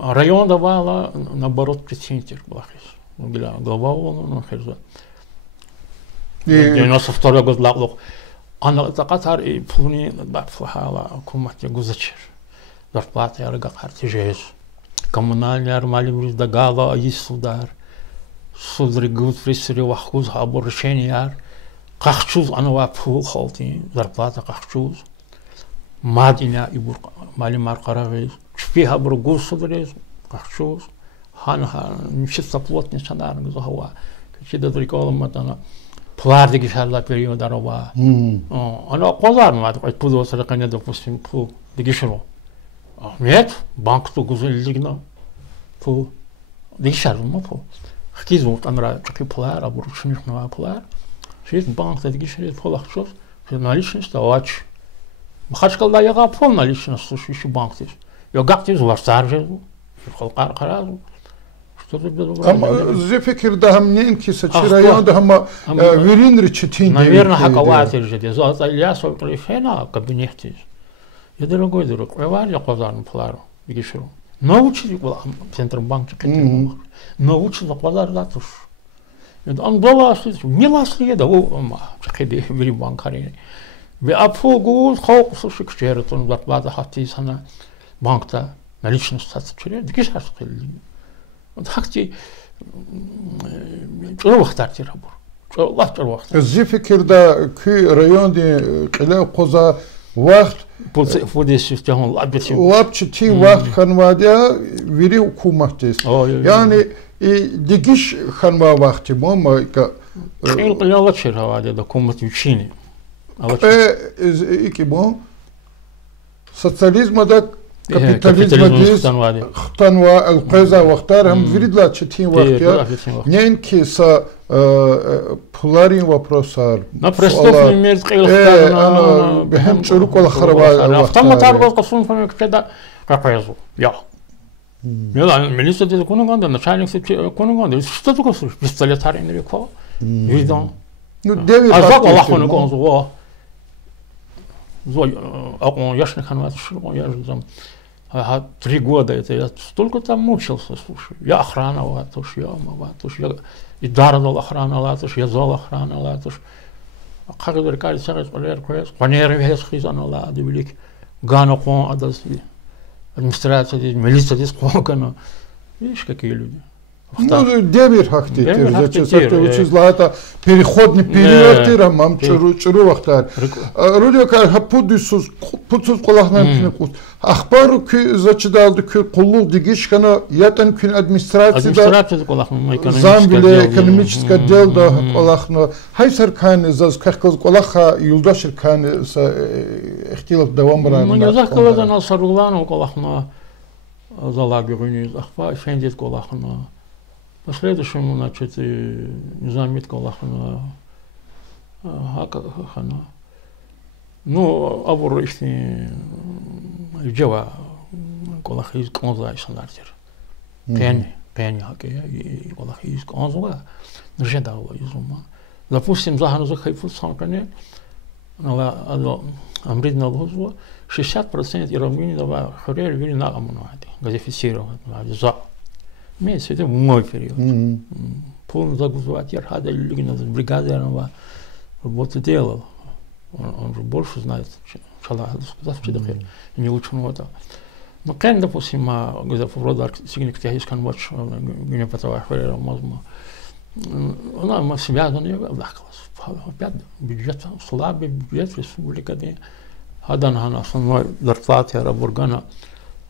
ريون دوالا نبرد بتسينتر باخيس وقلا غواو نخرز ناس افترا قد لاقلق أنا تقطر بلوني بفها على كومات جوزتشر ضربات يرجع ارتجاج كمنال يار مالي بريز دغالا يسودار صدر جود فريسري وخوز هابور решение قحشوز أنا وابو خالتي ضربات قحشوز مادينا يبور مالي مارقراغيز فيها برجوز صدريز قحشوز هانها نشيت سبلوت نشانار نجزا هوا كشيدا دريكولا ماتنا بلاردي كشالله بريو داروا أنا قزار ما تقول بودو سرقني допустим بو ديشرو нет банк то гузелигна بو ديشرو ما بو خكيزوت أنا تقي بلار أبو رشنيش نوا بلار شيء банк تدقي شيء فلخ شوف في наличность товарищ مخاش كلا يقع فول наличность слушай еще банк تيش يقعد وارسارج الخلق قرار зи фикр да хамнен ки сачираён да хама вирин ричтин наверное хаковатер жеде за Ильясов пришена кабинетис я дорогой друг я qozarn плару бигишру научили Центробанк научили qozarlatır он баласлы не ласли да о чеде вири банкари ve apogul xalq şükürtün zarfada hatta sana bankta наличность satışçıları dikiş haskeli hakti çok vakit rabur çok vakit zi fikirde ki rayonda qila qoza vaqt fudis sistemon labçı ti vaqt xanvadiya veri hukumattis yani dikiş xanva vaqti mama qila çer havada da hukumat üçini iki bu sosyalizmda kapitalizmda xtanva alqaza vaqtar ham viridla çetin vaqtya nen ki sa pularin vопросар на преступный мир ana behem çoruk ola xaraba автоматар qasum falan kada qaqayzu ya я министр de konuganda начальник konuganda что такое пистолет аренри ko видон devir Allah'ın konzu яшный ханват я же там 3 года это я столько там мучился, слушай, я охрана латуш, я и дарнул охрана латуш, я зол охрана латуш, как говорит, сейчас панеры весь хизан лади велик, гано кон адасли, администрация, милиция здесь кон, видишь какие люди. Ну, девир хактитер, зачем это переходный период, рамам чуру вахтар. Рудия кар хапудисус колахнан кинекус. Ахбару ки зачидалды ки куллук дигиш кана ятан кин администрация колахнан замбиле экономическое дело да колахна. Хайсар кан заз кахказ колаха юлдашир кан ихтилаф давам баран. Ну, я захкалазан алсаруглану колахна залагирунис ахба фендит колахна. Последующему, значит, не заметил колахна, хана. Ну, абур ихни джава колахиз конза ишнартер. Пени хаке колахиз конза жедало изума. Допустим, захану захайфут санкане, на амридна лозу 60% иравнини дава хорер вили на амунати, газифицировать, за. Имеется в виду мой период. Полный загрузовать Ерхада Люгина с бригадером работу делал. Он же больше знает, не лучше него-то. Но когда, допустим, где Фуродar сигник тягискан watch, где потом ахверера мозма, она связана ее вдахлась. Опять бюджет слабый, бюджет республика, Хадан Хана основной зарплаты Рабургана,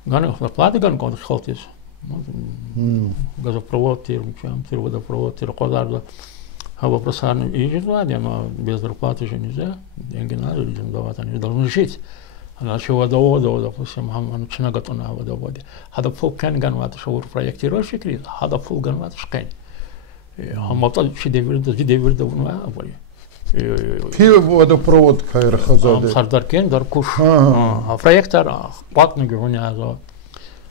Гана зарплаты Ган конт халтис. Газопровод, водопровод, Qozarda вопросами и желания, но без зарплаты же нельзя, деньги надо людям давать, они должны жить. Она еще водовода, допустим, начинает готовить на водоводе. Хада фул кен ганват, что проектирующий кризис, хада фул ганват шкен. Хамата чидевирда, вали. Пил водопровод кайр хазаде. Сардаркен, Даркуш. А проектор, патный героня за.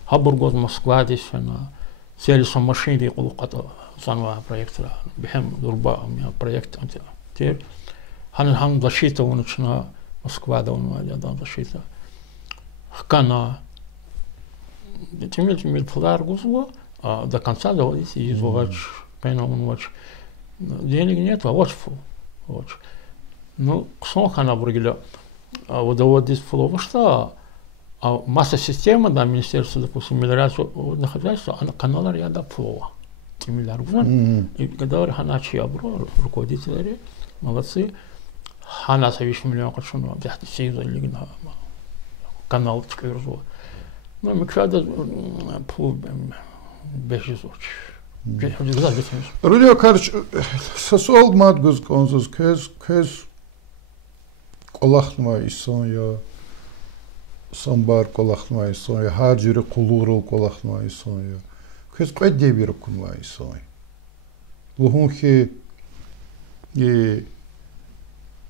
Хабургоз Москва здесь на сервисом машины колоката санва проектора бихем дурба у меня проект теперь хан защита унучна Москва да он да защита хкана тем плар гузло до конца доводить и изволочь пена он watch денег нет а watch ну сон хана бургила водовод здесь флово что А масса система, да, министерство, допустим, мелиорацию хозяйства, она канал ряда флоа. И когда ханачи абро, руководители, молодцы, хана совещ миллион качуну, взять все или канал такой развод. Ну, мы когда пул бежизоч. Рудия Карч, сосол мадгуз конзус, кез колахма исон я. Самбар колахнай соя, хаджири кулурул колахнай соя. Кез кой дебир кунлай соя. Лухунхи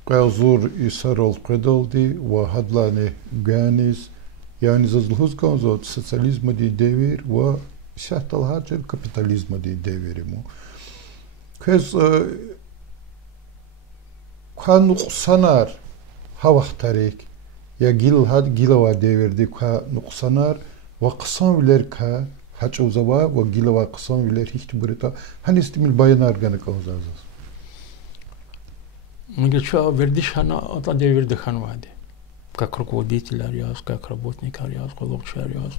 قازور إسرائيل قدودي وهدلاني جانيز Yani zazlhuzkan zot sotsializma di devir ve şahtalharca kapitalizma di devirimu. Kez kan nuqsanar havahtarik ya gilava devirdi ka nuqsanar ve qısan viler ka haç uzava ve gilava qısan viler hiç burita hani istimil bayanar gana kavzazız. Мы что, вердишана, это деверды ханвади. Как руководитель Ариас, как работник Ариас, как лучший Ариас.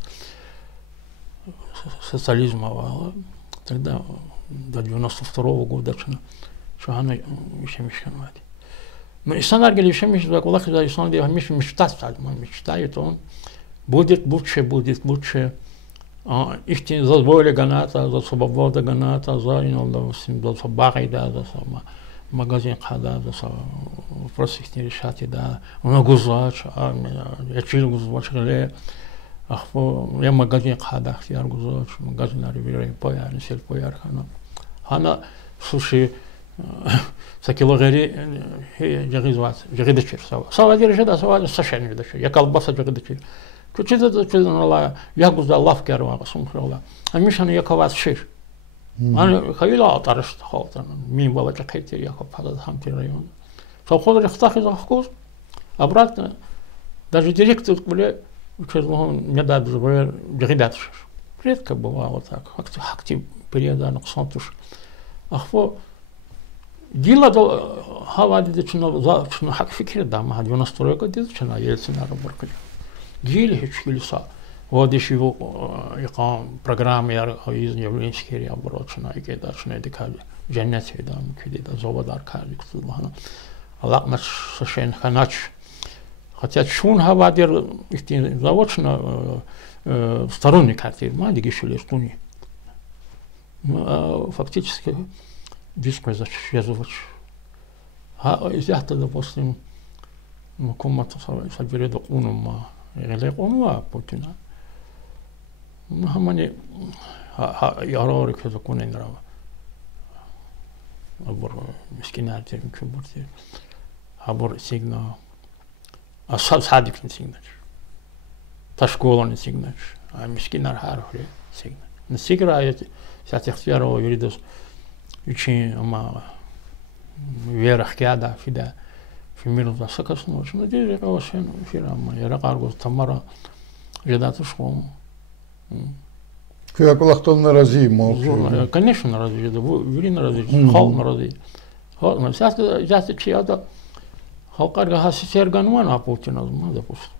Социализма. Тогда до 92-го года, что она еще мешканвади. Но и санаргели еще мешканвади, Аллах за Ислам делает, мечтает он. Будет лучше. Их за воля ганата, за свободу ганата, за собакайда, за сама. Магазин қада, вопрос их не решать, да. Она гузлач, я чил гузлач, я магазин қада, я гузлач, магазин аривирай пояр, сел пояр, хана, слушай, сакилогери, жагидачир, сава дирижеда, сава сашен жидачир, я колбаса жагидачир. Кучида, я гузда лавки арвага сумхрала, а мишана я ковас шиш. أنا خيلا أطرشت خاطر مين ولا جكيتي يا كاب هذا هم في الريون فخذ الاختاخ خكوز أبرد даже директор были учредован медад زغير جغيداتش بريد كبوا وتاك حكتي بريدا نقصانتش أخفو جيلا دو هوا دي شنو حق فكرة دا ما هاد يونسترويكا دي شنو يلسن على بركة جيل هيك لسا وديش يقام برنامج يارجيز يبلينشكير يا براتشنا يكيدا شنو دكال جنة هيدا مكيدا زوادار كاري كتلهنا الله مش سشين خناتش хотя шун хавадир ихтин заводчна сторонник картир ма дигишили стуни фактически дискозач язовач изяхта допустим комната сабиреда унума елеқонуа путина хамани ярори кызы куненрава абор мискинартер күбуртер абор сигна а садик не сигнач та школа не сигнач а мискинар хархре сигна не сиграет сатихтяро юридос учи ама верах кяда фида фимир засакас ночь на деле ошен фирама я ракаргос тамара жедат школу Как лахтон нарази мог. Конечно нарази, да вери нарази, хал нарази. Хал, но сейчас чья-то халкарга хасисер ганвана Путина, допустим.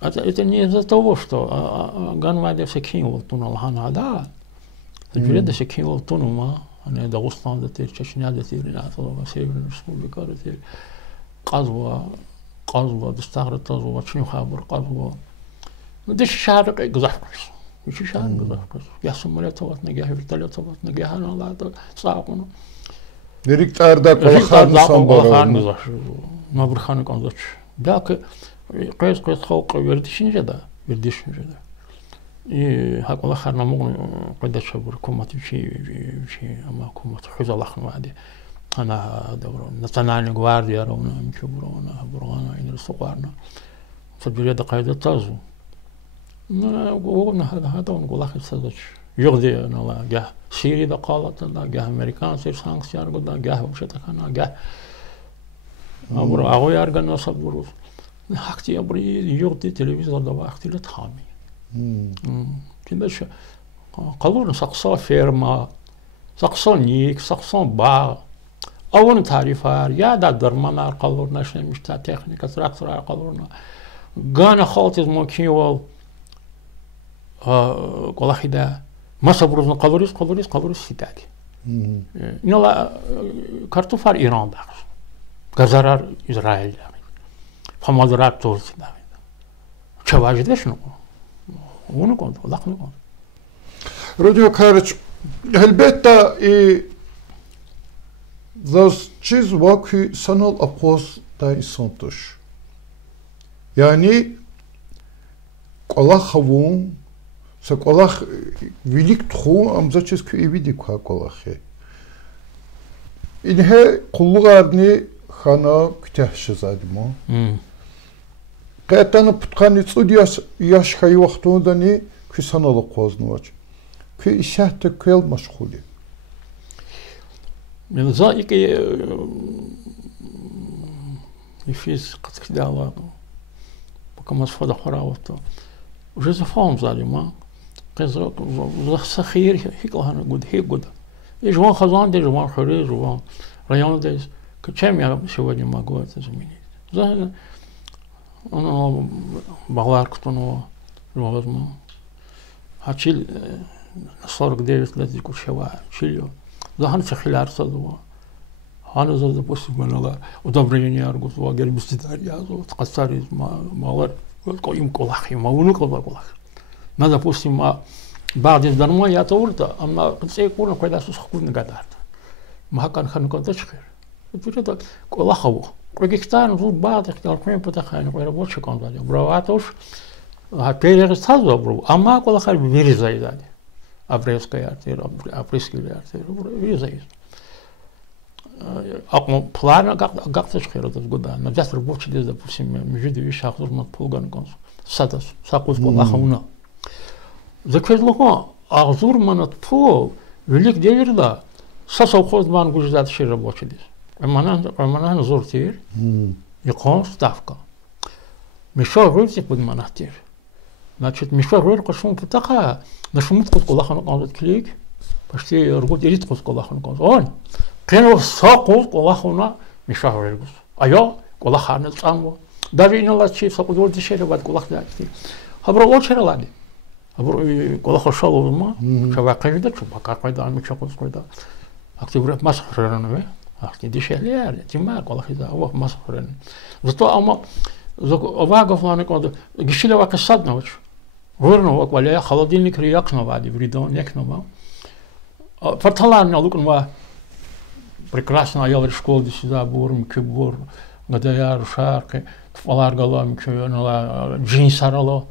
Это не из-за того, что ганваде все кинул тунал хана, да. Теперь все кинул тунума, они Дагестан, да Чечня, да Северная Республика, да Казва, Дастаграт, Казва, Чнюхабр, Казва. ده شهر گذشت میشه شهر گذشت یا سمولتوات نگاه ویرتالتوات نگاه نه لا صاحبونو دیکتر دا کلخان سامباران گذشت نابرخان گذشت داک قیس خلق وردیشین جدا هاك والله خارنا مو قد شبر كومات شي اما كومات حوز الله خنوادي انا دور نتناني غوارديا رونا مكبرونا برونا ان السقارنا فجري دقائق تازو قولنا هذا ونقول أخي صدق يغذي أنا جاه سيري ده قالت ده جاه أمريكان سير سانكسيار قلنا جاه وشتى كنا جاه أبرو أغوي أرجعنا صبروس حكتي أبري يغذي تلفزيون ده وقتي لتخامي كده شو قالوا سقصا فيرما سقصا نيك سقصا با أول تعريفار يا ده درمنا قالوا نشنا مش تكنيك تراكتور قالوا جانا خالتي ممكن колахида масабрузно қалурис ситаги инала картофар Иран дагы газарар Израиль дагы фамалдырар Турция дагы чаважда шуну onu kondu Allah'ını kondu Rodyo Karıç elbette çiz vakı sanal apos da isontuş yani kolah havun Соколах велик тху амзаческу и види ка колахе. Инхе куллугарни хана күтәхши задимо. قطعنا بتقاني تصدياس ياش خي وقتون دني كسان الله قوزنواج كي إشهت كيل مشغولي من ذلك يفيز قد كده الله بكم أصفاد خراوته وجزء فهم ظالما قصة سخير هيك هنا جود هيك جود يجوان خزان ده جوان خريج جوان ريان ده كم يا شوالي ما قوة زميني زين أنا بغلار كتنو روزما هاتشيل صار قديش لازم كل شواء شيلو ظهر سخيلار صدوا هذا زاد بس من الله ودبريني أرجوز وأجر مستدار يا زود تقصر ما ور قيم كلاخي ما ونقول كلاخ ماذا بس ما بعد الدرما يا تورتا أما قد سيكون كذا سخون قدرت ما كان خنقة تشخير تقول كلاخو رجعتان زود بعد اختيار كم بتخانق ولا بوش كان ذا برافاتوش هكذا استاذ برو أما كلاخ بيري زايد هذا أبريس كيارتير أبريس كيارتير بيري زايد أقوم بلان قاعد تشخير هذا جدا نجاس ربوش دي ده بس مجد يش أخذ من بلغان كونس سادس ساقوس كلاخونا ذكر لقوا أغزور من الطفو وليك دير ده ساسو خود من جزء شيء ربوش دي أنا نزور تير يقوم ستافكا مشوار رولتي بود مناتير значит مشوار رول قشون بتاعها نشومت قد كلاخنا قاعد كليك بس يرجود يريد قد كلاخنا قاعد أون كانوا ساقوس كلاخنا مشوار رولس أيوة كلاخنا الصامو دارين الله شيء ساقو دول تشيله بعد كلاخنا هبرو أول شيء لادي هبرو كلاخ شالو ما شو قاعدة شو بكار قاعدة عم يشوفوا قاعدة أكتبوا مسخرة أنا أختي دي شيء ليه تيمار كلاخ إذا هو مسخرة زتو أما أواقف فلان كذا قشيله وكسادنا وش ورنا وقالي خلادين كرياكنا بعد بريدون يكنا ما فتحلنا لكن ما прекрасно я в школе сюда бурм кибур гадаяр шарки фалар галам кёнала джинсарало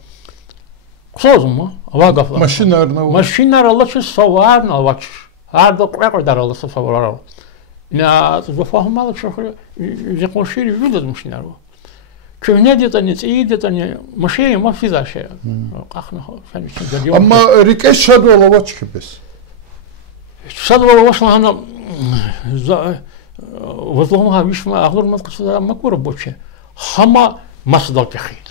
ксозма авагав машинарало чё саварна вач арда прекодарало саварало на зафахмало чё законшири видят машинарало كنا ديتاني تيديتاني ماشي ما في ذا شيء قاخنا فهمت اما ريكش شادو ولا واتش بس شادو ولا واش انا وظلمها مش ما اخضر ما تقصد ما كور بوتشه хама масдал тахит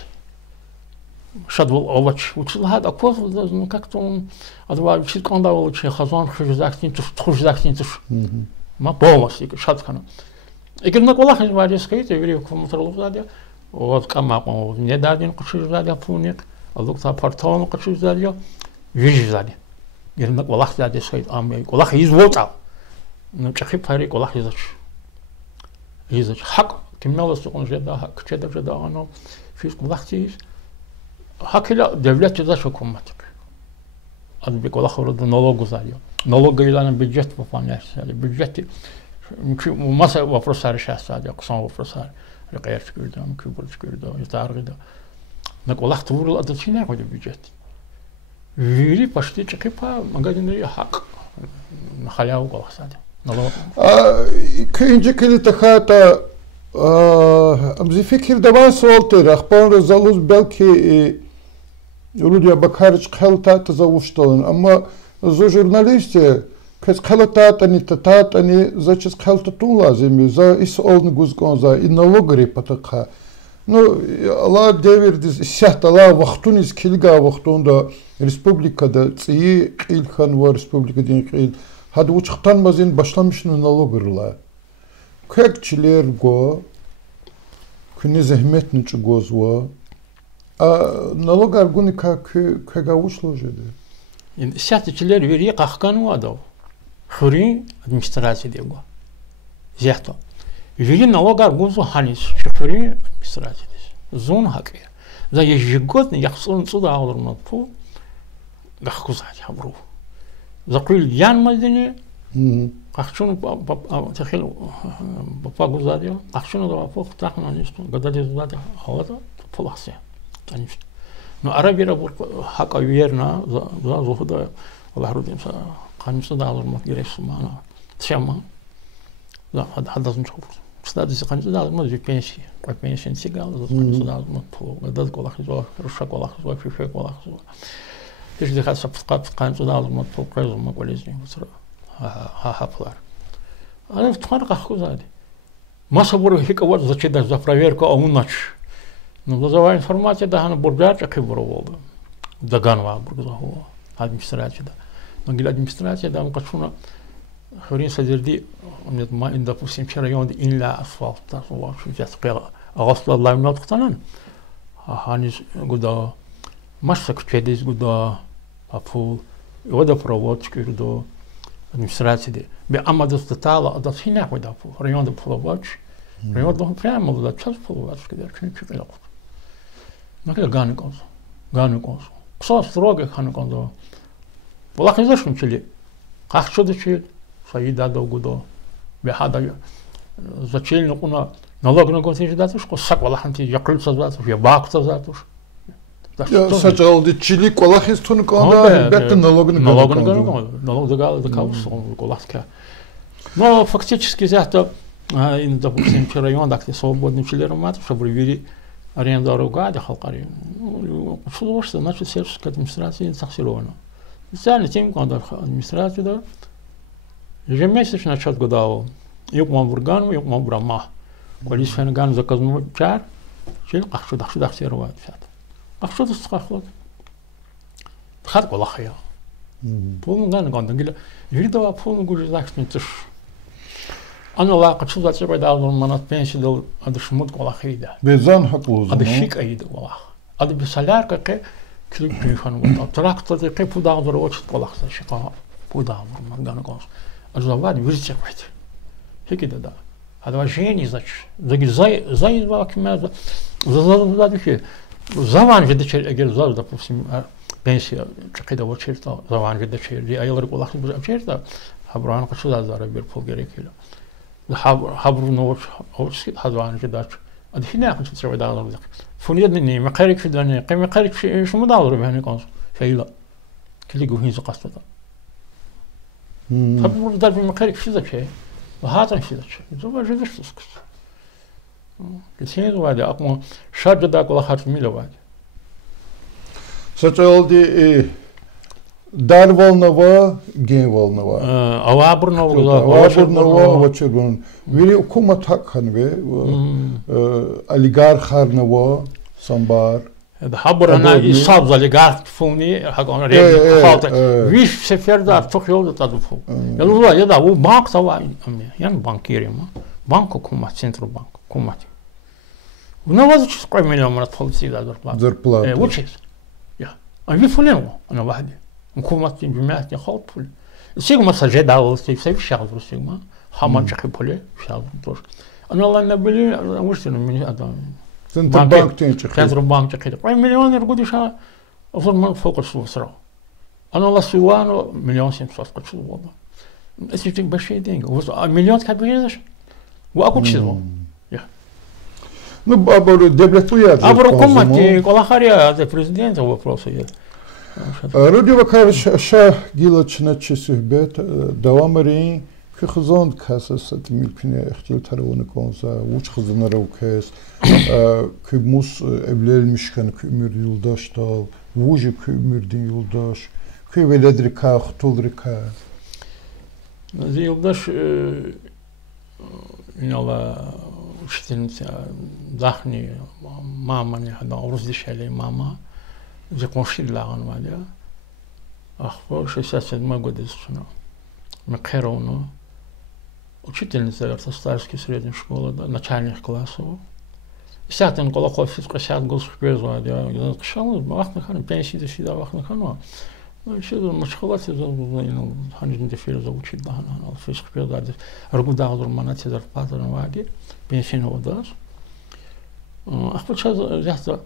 شادو واتش وتشل هذا كوز как-то он адва чит кандавал че хазан хуждактин тушдактин туш ما полностью шадкана игрна колах не варис кайт евреев коммутерлов задя вот камако не дадин кушизадя фуник алукта партон кушизадя вижзадя игрна колах задя сайт ами колах извота ну чахи пари колах изач хак кимналас он жеда хак чеда жеда оно фиш колахтис hakila devlet cezası hükümetlik. Adı bir kolak orada налог uzalıyor. Налог ile бюджет выполняется. Бюджет мümkün masa вопроса решается, а кусан вопроса рекаерч görüldü, kübürç görüldü, yutargıda. Ne kolak tuğrul adı çine koydu bюджет. Viri почти çıkıpa magazинleri hak. Nahayav kolak sadece. Налог. Kıyıncı kilite hayata amzi fikir devan soltu. Rahban Rızaluz belki Rudiya Bakarıç khalta tazavuştalın ama zo jurnalisti kes khaltatani tatani za çiz khaltatun lazım za is olnu guzgon za налогari pataka no Allah devirdiz işat Allah vaxtun is kilga vaxtunda respublikada tsiyi qilxan var respublikadın qil had uçqtan mazin başlamışın налогırla kökçiler go küne zahmetni çgozwa налог аргуника кога ушло жеде. Сятичилер вери қаққану адау. Хури администрация дего. Зяхто. Вери налог аргунсу ханис. Хури администрация дес. Зон хакве. За ежегодно яхсон суда аулырмат пу. Гахкузать хабру. Закрыл ян маздене. Қақчуну тахил папа гузадио. Қақчуну да папа тахна нисту. Гадади зудати алата поласе. Но Арабия хака верна за зухуда Allah rudimsa kanımsa da alırmak gereksin bana. Şema. Da hadazın çok. кстати, закончил, мы же пенсии, по пенсии сигал, закончил, мы пол, этот колах изо, руша колах изо, фифе колах изо. Теперь я хочу сказать, закончил, мы пол крезу, мы полезли, хафлар. А в тварках куда? Масса буры хиковать зачитать за проверку, а унач. Но дозовая информация, да, она бургача кибровала, да ганва бургазахова, администрация, да. Но гиль администрация, да, мы качуна. Хрен садерди, он, допустим, вчера район инля асфальт, да, вот сейчас пела, а осла лаймнот ктанан, а они гуда масса кчедис гуда апул, водопроводчики гуда администрации, бе амадос детала, а das хинах водопол, район допроводч, район должен прямо гуда час половодч, когда чуть-чуть легко. Но когда ганукос, ксо строго ханукондо, волах не зашим чили, как что дочили. Саида долгудо, бехада зачельно куна налогно консейшн датушко, саквалаханти якрылца датуш, я бакта датуш. Сачалди чили колахис тун кона, бетта налогно налог дагал колахка. Но фактически взято, допустим, район, так свободным чилером матов, чтобы ввели аренду ругада халкари. Что значит сельская администрация инсахсирована. Специально тем, когда администрация, да, ежемесячно отчет годовой. Юг мамбурган, юг мамбрама. Колись фенган заказной чар, чил ахшудах серват фят. Ахшуд схахлот. Хат колахия. Полный ган гандангила. Видова полный гуж захнитыш. Ана лаqa чуда цебай дал манат пенсии дал адшмут колахида. Безан хаклуз. Адшик аид колах. Ад бисаляр ке клип хан вот. Трактор ке пудал дорочит колах шика. Пудал манган гос. Ажлавад вырчек вайт. Хекида да. Адважение значит. Зай вакмеза. Зададухи. Заван видачер эгер зал допустим пенсия чекида вочерта. Заван видачер. Айлар колах вочерта. Хабран кашуда зарабир пол герекило. Хабру новч овчки хадван видач. Адхина кашуда цевай дал. Фунедни мекарик фидани. Мекарик шуму дал рубани конс. Фейла. Килигу хинза кастата. Хабру дал мекарик фидаче. Вахатан фидаче. Зова живеш тускус. Кисен вади акмо шаджада колахат миловади. Сачалди dar volnova, gen volnova. Авабурнова, вачербун. Вили hukumat hakhan ve, oligarkharnova, sambar. Хабурана и сабз олигарх фуни, хагон рей халта. Виш сеферда çok yolda tadı fu. Yalıla ya da bu bank tava yani банкирima. Банк hukumat, Центробанк, hukumat. Ну вот сколько миллионов получили зарплату. Учись. Я. А вы фулен, она вахди. حكومة جماعة خالد فل سيجما سجد على سيف شغل سيجما حمان شقي فله شغل توش أنا الله نبلي وشتنا من هذا سنتربانك تيجي سنتربانك كده 1 مليون يرقدي شا أفضل من فوق السوسرة أنا الله سوانو مليون سيمسوس قد شو والله أسيتك بشيء دينك مليون كبيرش وأكو شيء يا أبو دبلت وياه أبو كوماتي كل خاريا هذا بريزيدنت هو بروسيجر Руди Вакарович ша гилачна чесухбет давамари кхзон касас милпине ихтил таравон конса уч хзонарукес кыбмус evlenmişken kümür yoldaştal vuji kümürdin yoldaş küveledrika xtulrika yoldaş inala ştin zahni mama ne hada urzdişeli mama закончили лаган валя. Ахво 67 года сына. Макерону. Учительница Вертостарской средней школы, да, начальных классов. Сятен колокол физика сят государство валя. Я кшал, вахна хан пенсии до сюда вахна хано. Ну еще до школы ну ханин дефир заучить да хана физика да. Аргуда манати зарплата на ваге. Пенсионного дас. Ахво час взято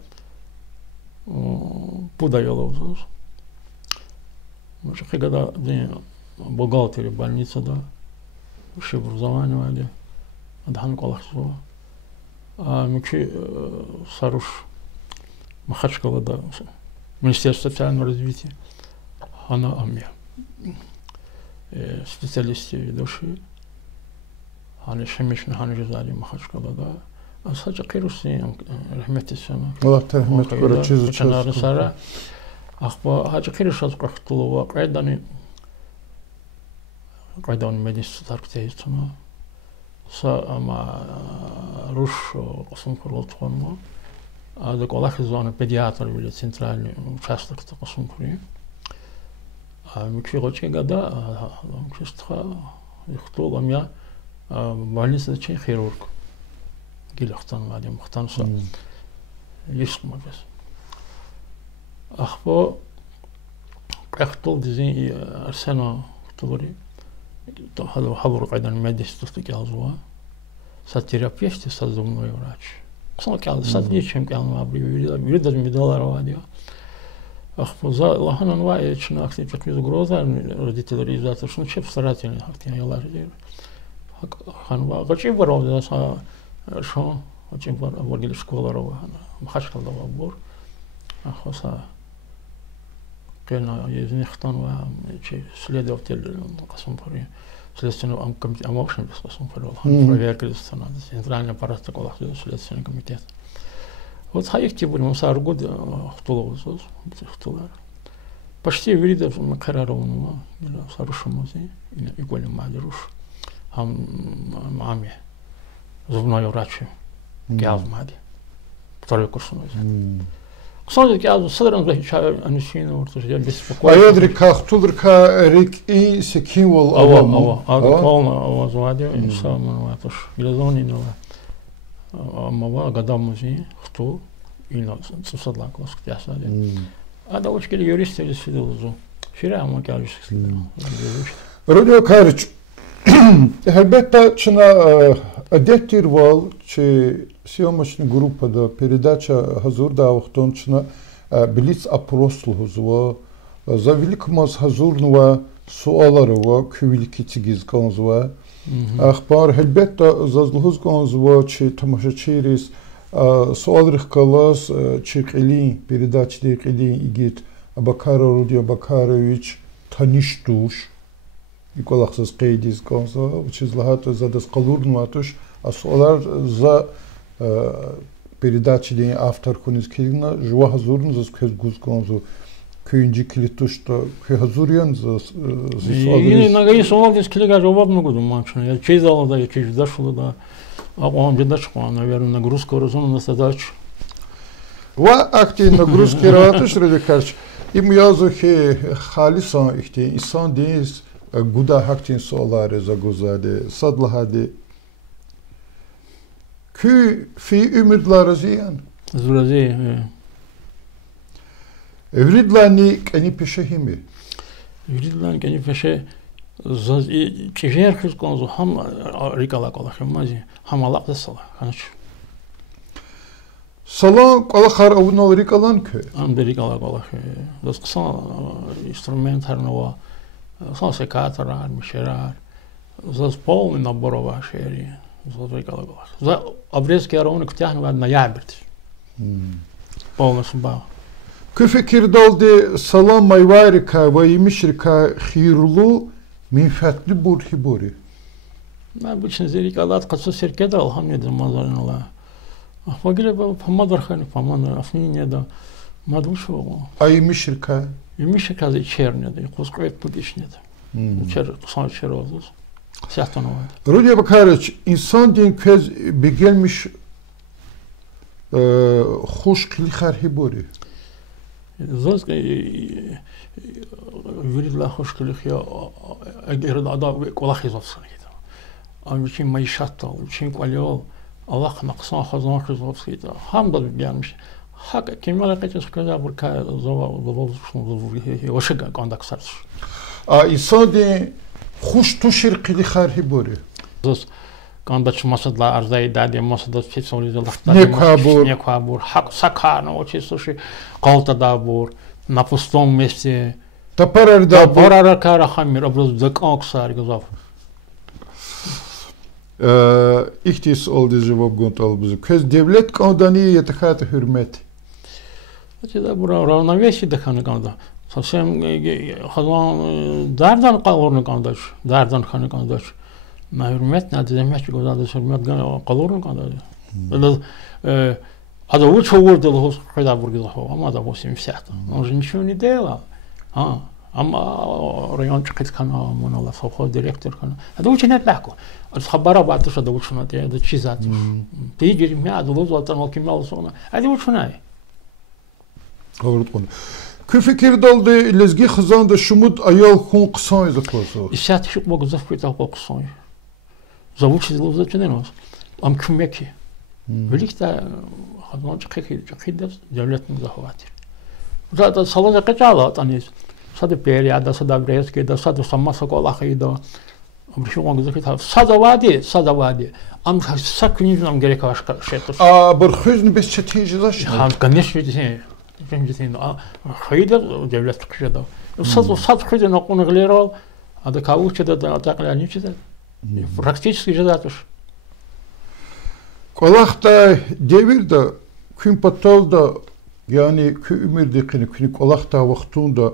подавила уже. Может, когда бухгалтеры больница, да, вообще образование вали, адхан колахсо, а мечи саруш Махачкала, да, Министерство социального развития, она амья, специалисты души, hani şemişne hani güzeli mahşkalada sadece kırısı rahmetli sana Allah rahmet kore çizu çizu sonra ahba hacı kırışaz qaqtulu va qaydan medis tarqtaytma sa ama ruş qasım kurultqanma ada qolaq zona pediatr bile centralni участокта qasım kuruyor микшигочка гада микшистха ихтолам я больница чей хирург гилахтан вадим хтанса лишмагас ахбо قختل دزين ارسنا توري هذا حضر قاعدة المادة ستوستك يازوا ساتيرابيشتي سازوم وراش قصنا كان ساتيشم كان ما بريد المدالر واديو أخبزا الله أنا نوعي شنو أكتر تكميز غروزا родители zato što će staratelji hakti ja laži hanva gachi varo da sa što hoće vorgili škola rova mahashkal da bor ахоса كنا يزنختان وشي следователь قسم فري следственный комитет амошен без قسم فري проверка страна центральный аппарат такого следственный комитет вот хайки будем сар год хтоловсоз хтолар почти виридов макараровну сарушмози и голем мадруш маме зубной врач гавмади второй курс кстати, я сразу захищаю анусину, что я беспокоюсь. А я дрикахтулрка рик и секивол авам. Полно авазвади, инсам манватуш. Глазонинова. Амава гадамузи, кто и на сусадлакос кясади. А да очки юристы или сиделзу. Шира макалиш. Родио Карич. Elbette çına adettir val ki съемочная группа да передача Хазур да Ахтончина билиц опрослугузва за великмаз Хазурнова суаларова küvilkitigiz konzva ахбар elbette зазлугуз konzva чи тамашачирис суалрых калас чекили передачи декили игит Абакара Рудия Бакарович таништуш Николахсыз qeydiz konsa учизлахат задас қалурнуатуш асуалар за передачи день автор кунис килна жуа хазурн за скез гуз конзу күйінжі килитушта күй хазурян за и нагаи суалдис килига жауап много думачно я чейзал да я чейз дошел да а он же дошел наверное нагрузка разумна на задачу ва акти нагрузки ратуш редикарч им язухи халисан ихти инсан дениz Guda haktin soğları zaguzade sadlahadi kü fi ümidları ziyan zurazi evridlani kani peşehimi evridlani kani peşe zaz çejer kız konzu ham rikala kolahmazi ham alaqda sala kanç salan kolahar avunal rikalan kü am rikala kolah das qısa instrument harnova Сансекатора, мишерар, за полный набор вашей, за двойкалоголах. За обрезки ровно втягнут на яберт. Полностью бал. Küfekir daldı salam mayvarika ve yemişrika xirulu minfetli burhibori. Обычно зерикалат кацу серкеда алхамнеда мазаринала. Ахвагиле помадархани помана афнине да мадушо. А yemişrika Yemişe kazı içerine de, kuzkayet bu geçine de. İçer, son içeri oldu. Siyahtan oldu. Rudiya Bakariç, insan din kez begelmiş hoş kili harhibori. Zaz verirler hoş kili ya, eğer da kolak izafsın gidi. Ama için mayışat ol, için kualiyol, Allah naksan hazan kızafsın gidi. Hamda gelmiş. Hak kimler kaçış kaza burka zava وشجع عندك سرش. إنسان خوش توشر قلی خارهی بوری. زوج عندك مسد لا أرزاي دادي مسد في سوري زلخت. نيكوابور حق سكان أو شيء سوشي قالت دابور نفستون مسي. تبرر دابور. تبرر كاره خمير أبرز دكان كسر جزاف. İhtis oldu cevap gontal bizi. Köz devlet kanunu yetekatı hürmet. Это было равновесие дыхания, совсем хазан дардан калорный кандаш, дардан ханы кандаш. на hürmet надо заметить, когда это hürmet калорий когда. А да лучше урдал когда бургил а да 80. Он же ничего не делал. أما ريان شقيت كان من الله صوفه ديريكتور كان هذا وش نتلاقوا الخبر بعد شو هذا وش نتي هذا تشيزات تيجي مع هذا لوز وطن وكمل صونا هذا وش ناي قولت قول كفكر دال ده لزجي خزان ده شمود أيال خون قصاي ذكرته الساعة شو بقول زف بيت أقول قصاي زوجش لوز تجنناس أم كميكي وليك تا خزان شقيق ده دولة مزهواتي هذا صلاة قجالة تانيس صد بيريا ده صد بريسكي ده صد سماسة كولا خيدا أمشي وان قزكي صد وادي أم سكني نام غيرك واش شيء برخزن بس شتيجي داش هم كنيش فيدين فهمتين خيدا دولة كذا صد خيدا نقول غيره هذا كاوش ده تقلاني كذا практически جداتش كولاختا ديفيد كم بطل ده يعني كأمر دقيقة كني كولاختا وقتون ده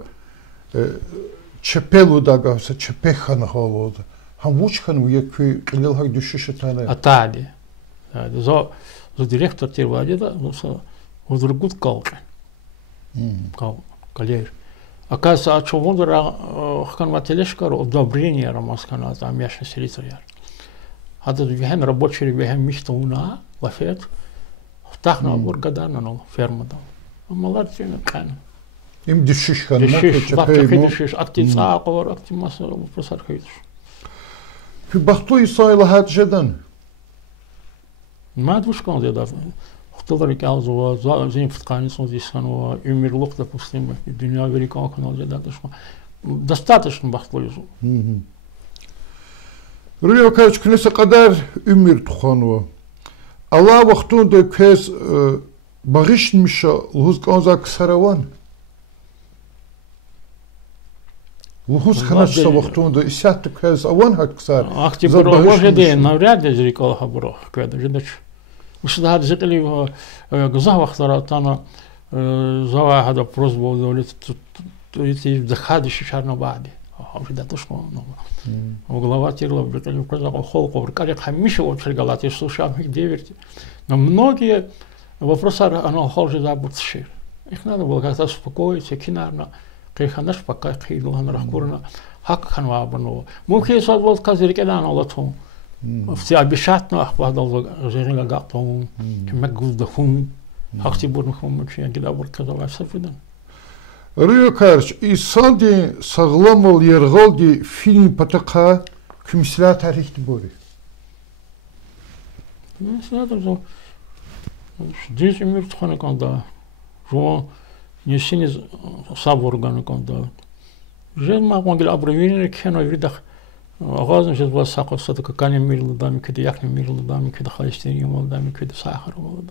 چپلو داگه سه چپخان حالود هم وش خان ویه که قلیل های دوشش تانه اتعدي زو ديريكتور تير واجد ودرجود калер оказывается от чего дора хан вателешкар одобрение рамаскана там яшна селитер هذا بهم рабочий بهم مشتونا лафет втахна бургадарна но ферма да молодцы кан им düşüş kan düşüş aktif sağ var aktif masa profesör kayıt في بحثو يصايل هاد جدا ما ادوش كان زيادة اختبار كاوز وزين فتقاني صون زيسان وعمر لقطة بسلم الدنيا أمريكا كان زيادة دشما достаточно بحثو يزو ريو كاش كنيسة قدر عمر تخانوا الله وقتون ده كيس باغيش مشا لهوز كانزا كسروان لهوز خناش وقتون ده إسات كيس أوان هاد كسر أختي برو وجدي نورياد جريك الله برو كذا جدش مش ده هذا زقلي جزاه وقترات أنا زوا هذا بروز بودولي تريتي دخادش شهرنا بعدي أو ده تشكو وغلавати рло бекали كذا خلق وركали خميشة وشرقلات يسوشام هيك ديверти но многие вопросы أنا خالص забудь шир их надо было как-то успокоить кинарно كيخناش بقى خيلو هن رحكورنا حق خنوا بنو ممكن يصير وقت كذا كده أنا الله توم في عبشاتنا أخبار دل زين لقاطهم كم جوز دخون حق تبور مخمم شيء كده أول كذا واسفدن ريو كارش إنسان دي سغلام واليرغال دي فيلم بتقى كمثلا تاريخ تبوري مثلا ده ديش أمير تخانة كان ده جو نسيني صابور كان ده جد ما قانقل أبروين كانوا يريدخ غازن جد واساق صدق كان يميل لدامي كده يأكل يميل لدامي كده خالصتين يوم لدامي كده ساخر ولا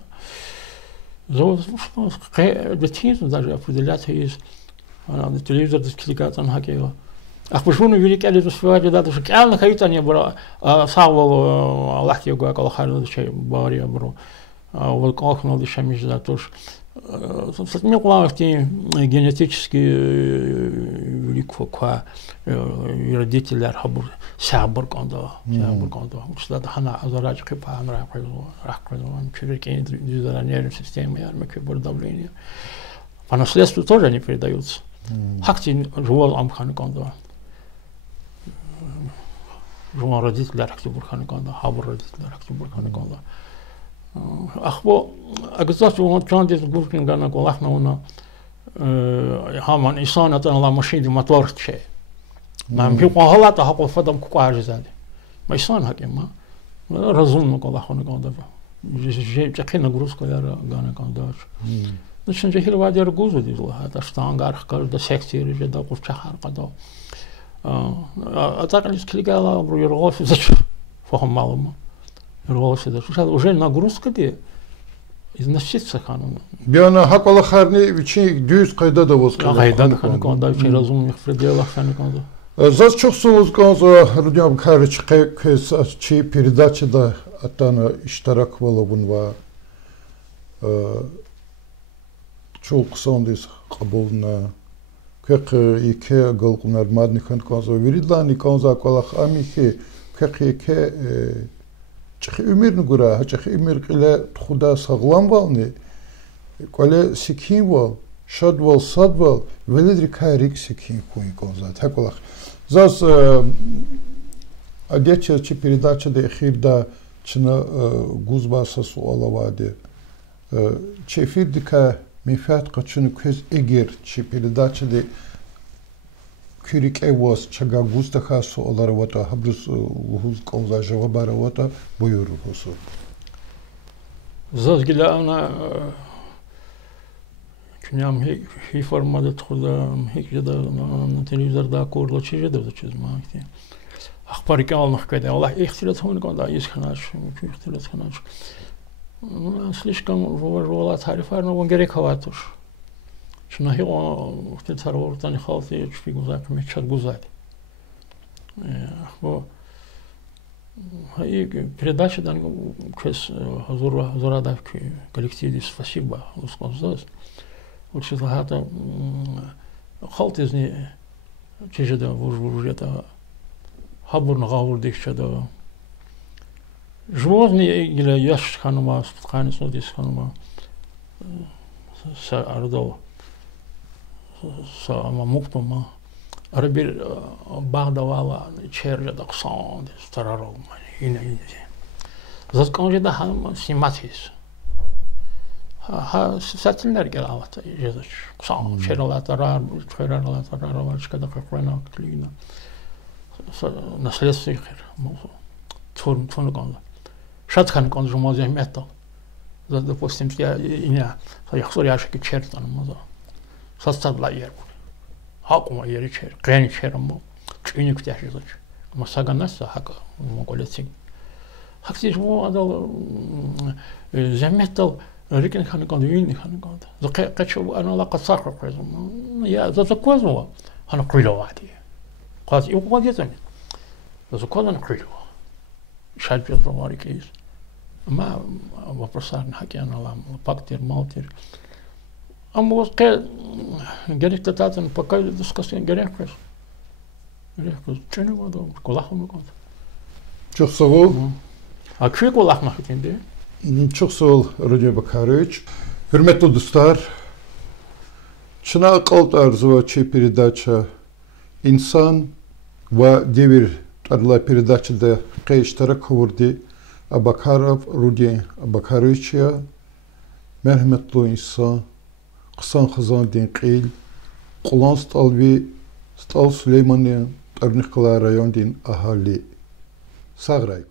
زود مش بتهيز даже определять есть на телевизор дискlikат он хакева ахбушуну велик али досвади да что кална хайта не бро савол Аллах его калхар шей бария бро вот кохно да шамиш да тоже мне главное генетически велик фоква родители хабур сабр кондо что да хана азарач кипа амра рахкрон чиркин дизайнер нервной системы ярмарки давление по наследству тоже они передаются хакти жуал амхан кондо жуал родители рахтибур хан кондо хабур родители рахтибур хан кондо أخبو أقصد وان كان ديت بوكين كان أقول إحنا هنا همان إنسان أنا ماشين ما تورط شيء ما بيقول هلا تحقق فدم كوارج زادي ما إنسان هكيم ما رزون نقول إحنا كان ده جي جاكين نقولس كلار كان كان داش نشان جهيل وادي رجوز دي الله هذا شتان غارخ كار ده سكتير جدا قف شهر قدا أتاكل إسكلي قال برو يرغوف زش فهم معلومة уже нагрузка де износится хану. Биана хакала харни вичи дюз кайда да воз. Кайда да хану канда вичи разумных пределах хану канда. За çok soğuz kanza Rudiyam Karıç kayıkçı передачада атана iştirak valabun va çok sondis kabulna kek iki galkunar madni kan kanza viridlani kanza kolak amiki كخيك تخي أمير نقرأ تخي أمير قلة خدا سغلام والني قلة سكين وال شاد وال صاد وال ولد ركاريك سكين كوين كونزات هكولخ زاز أديتش تي передача ده أخير ده چنا گوزباسا سوالا واده چه افیر دکا میفاد قچون کز اگر چه передача ده کریک ایواز چگا گوزدخا سوالا واتا حبرس وحوز قوزا جوابارا واتا بویورو حسو زاز گلا انا کنیم هی فرمادت خودم هیچ جدا تلویزر دا کورلا چه جدا ده چیز ماکتی أخباري كمان نحكي والله اختلاط هون كان دايس خناش ممكن اختلاط خناش أصليش كان والله تعرف أنا وانجريك هواتوش شنو هي اختلاط هرور تاني خالتي في جوزاك متشات جوزاك هو هي передача да كيس حضور да в коллективе спасибо усказать вот что это خالتي زني чижда вужета حبورنا غاور ديش هذا جوازني إلى يش خانما سبحان سوديس خانما سأردو سأما مقطما أربير بعد والا شهر دقصان استرارو هنا زاد كان جدا هم سيماتيس ها ساتنر جلالات جدش قصان شهر لا ترار شهر لا ترار وش كذا كفرنا كلينا наследство ихэр творм гонло шатхан гонж мозя мето за допустим я иня яхсор яшки чертан моза састадла ер хакума ер чер гэн чермо чиник тяжелоч масаганаса хак моголецин хактиш мо адал заметал рикэн хан гон вин хан гон за качу ана ла касар козум я за козум хан криловати قاس يوقف يزن بس كلنا كريلو شاد في الرواري كيس ما وبرصار نحكي أنا لا باكتير مالتير أما وقت جريت تاتن بقى دسكسين جريت كريس شنو هذا كلهم نقول çok sağ ol. Akşam kulakmak için de. Çok sağ ol Radyo Bakaroviç. Hürmetli dostlar, Çına Kalt Arzuva çi передача İnsan ve devir adlı передачада iştirak kavurdu Abakarov Rudi Abakaroviç'ya merhametli insan kısan xazan din qil Qulan Stal Süleymaniye Arnıqla rayon din ahali sağ rayın.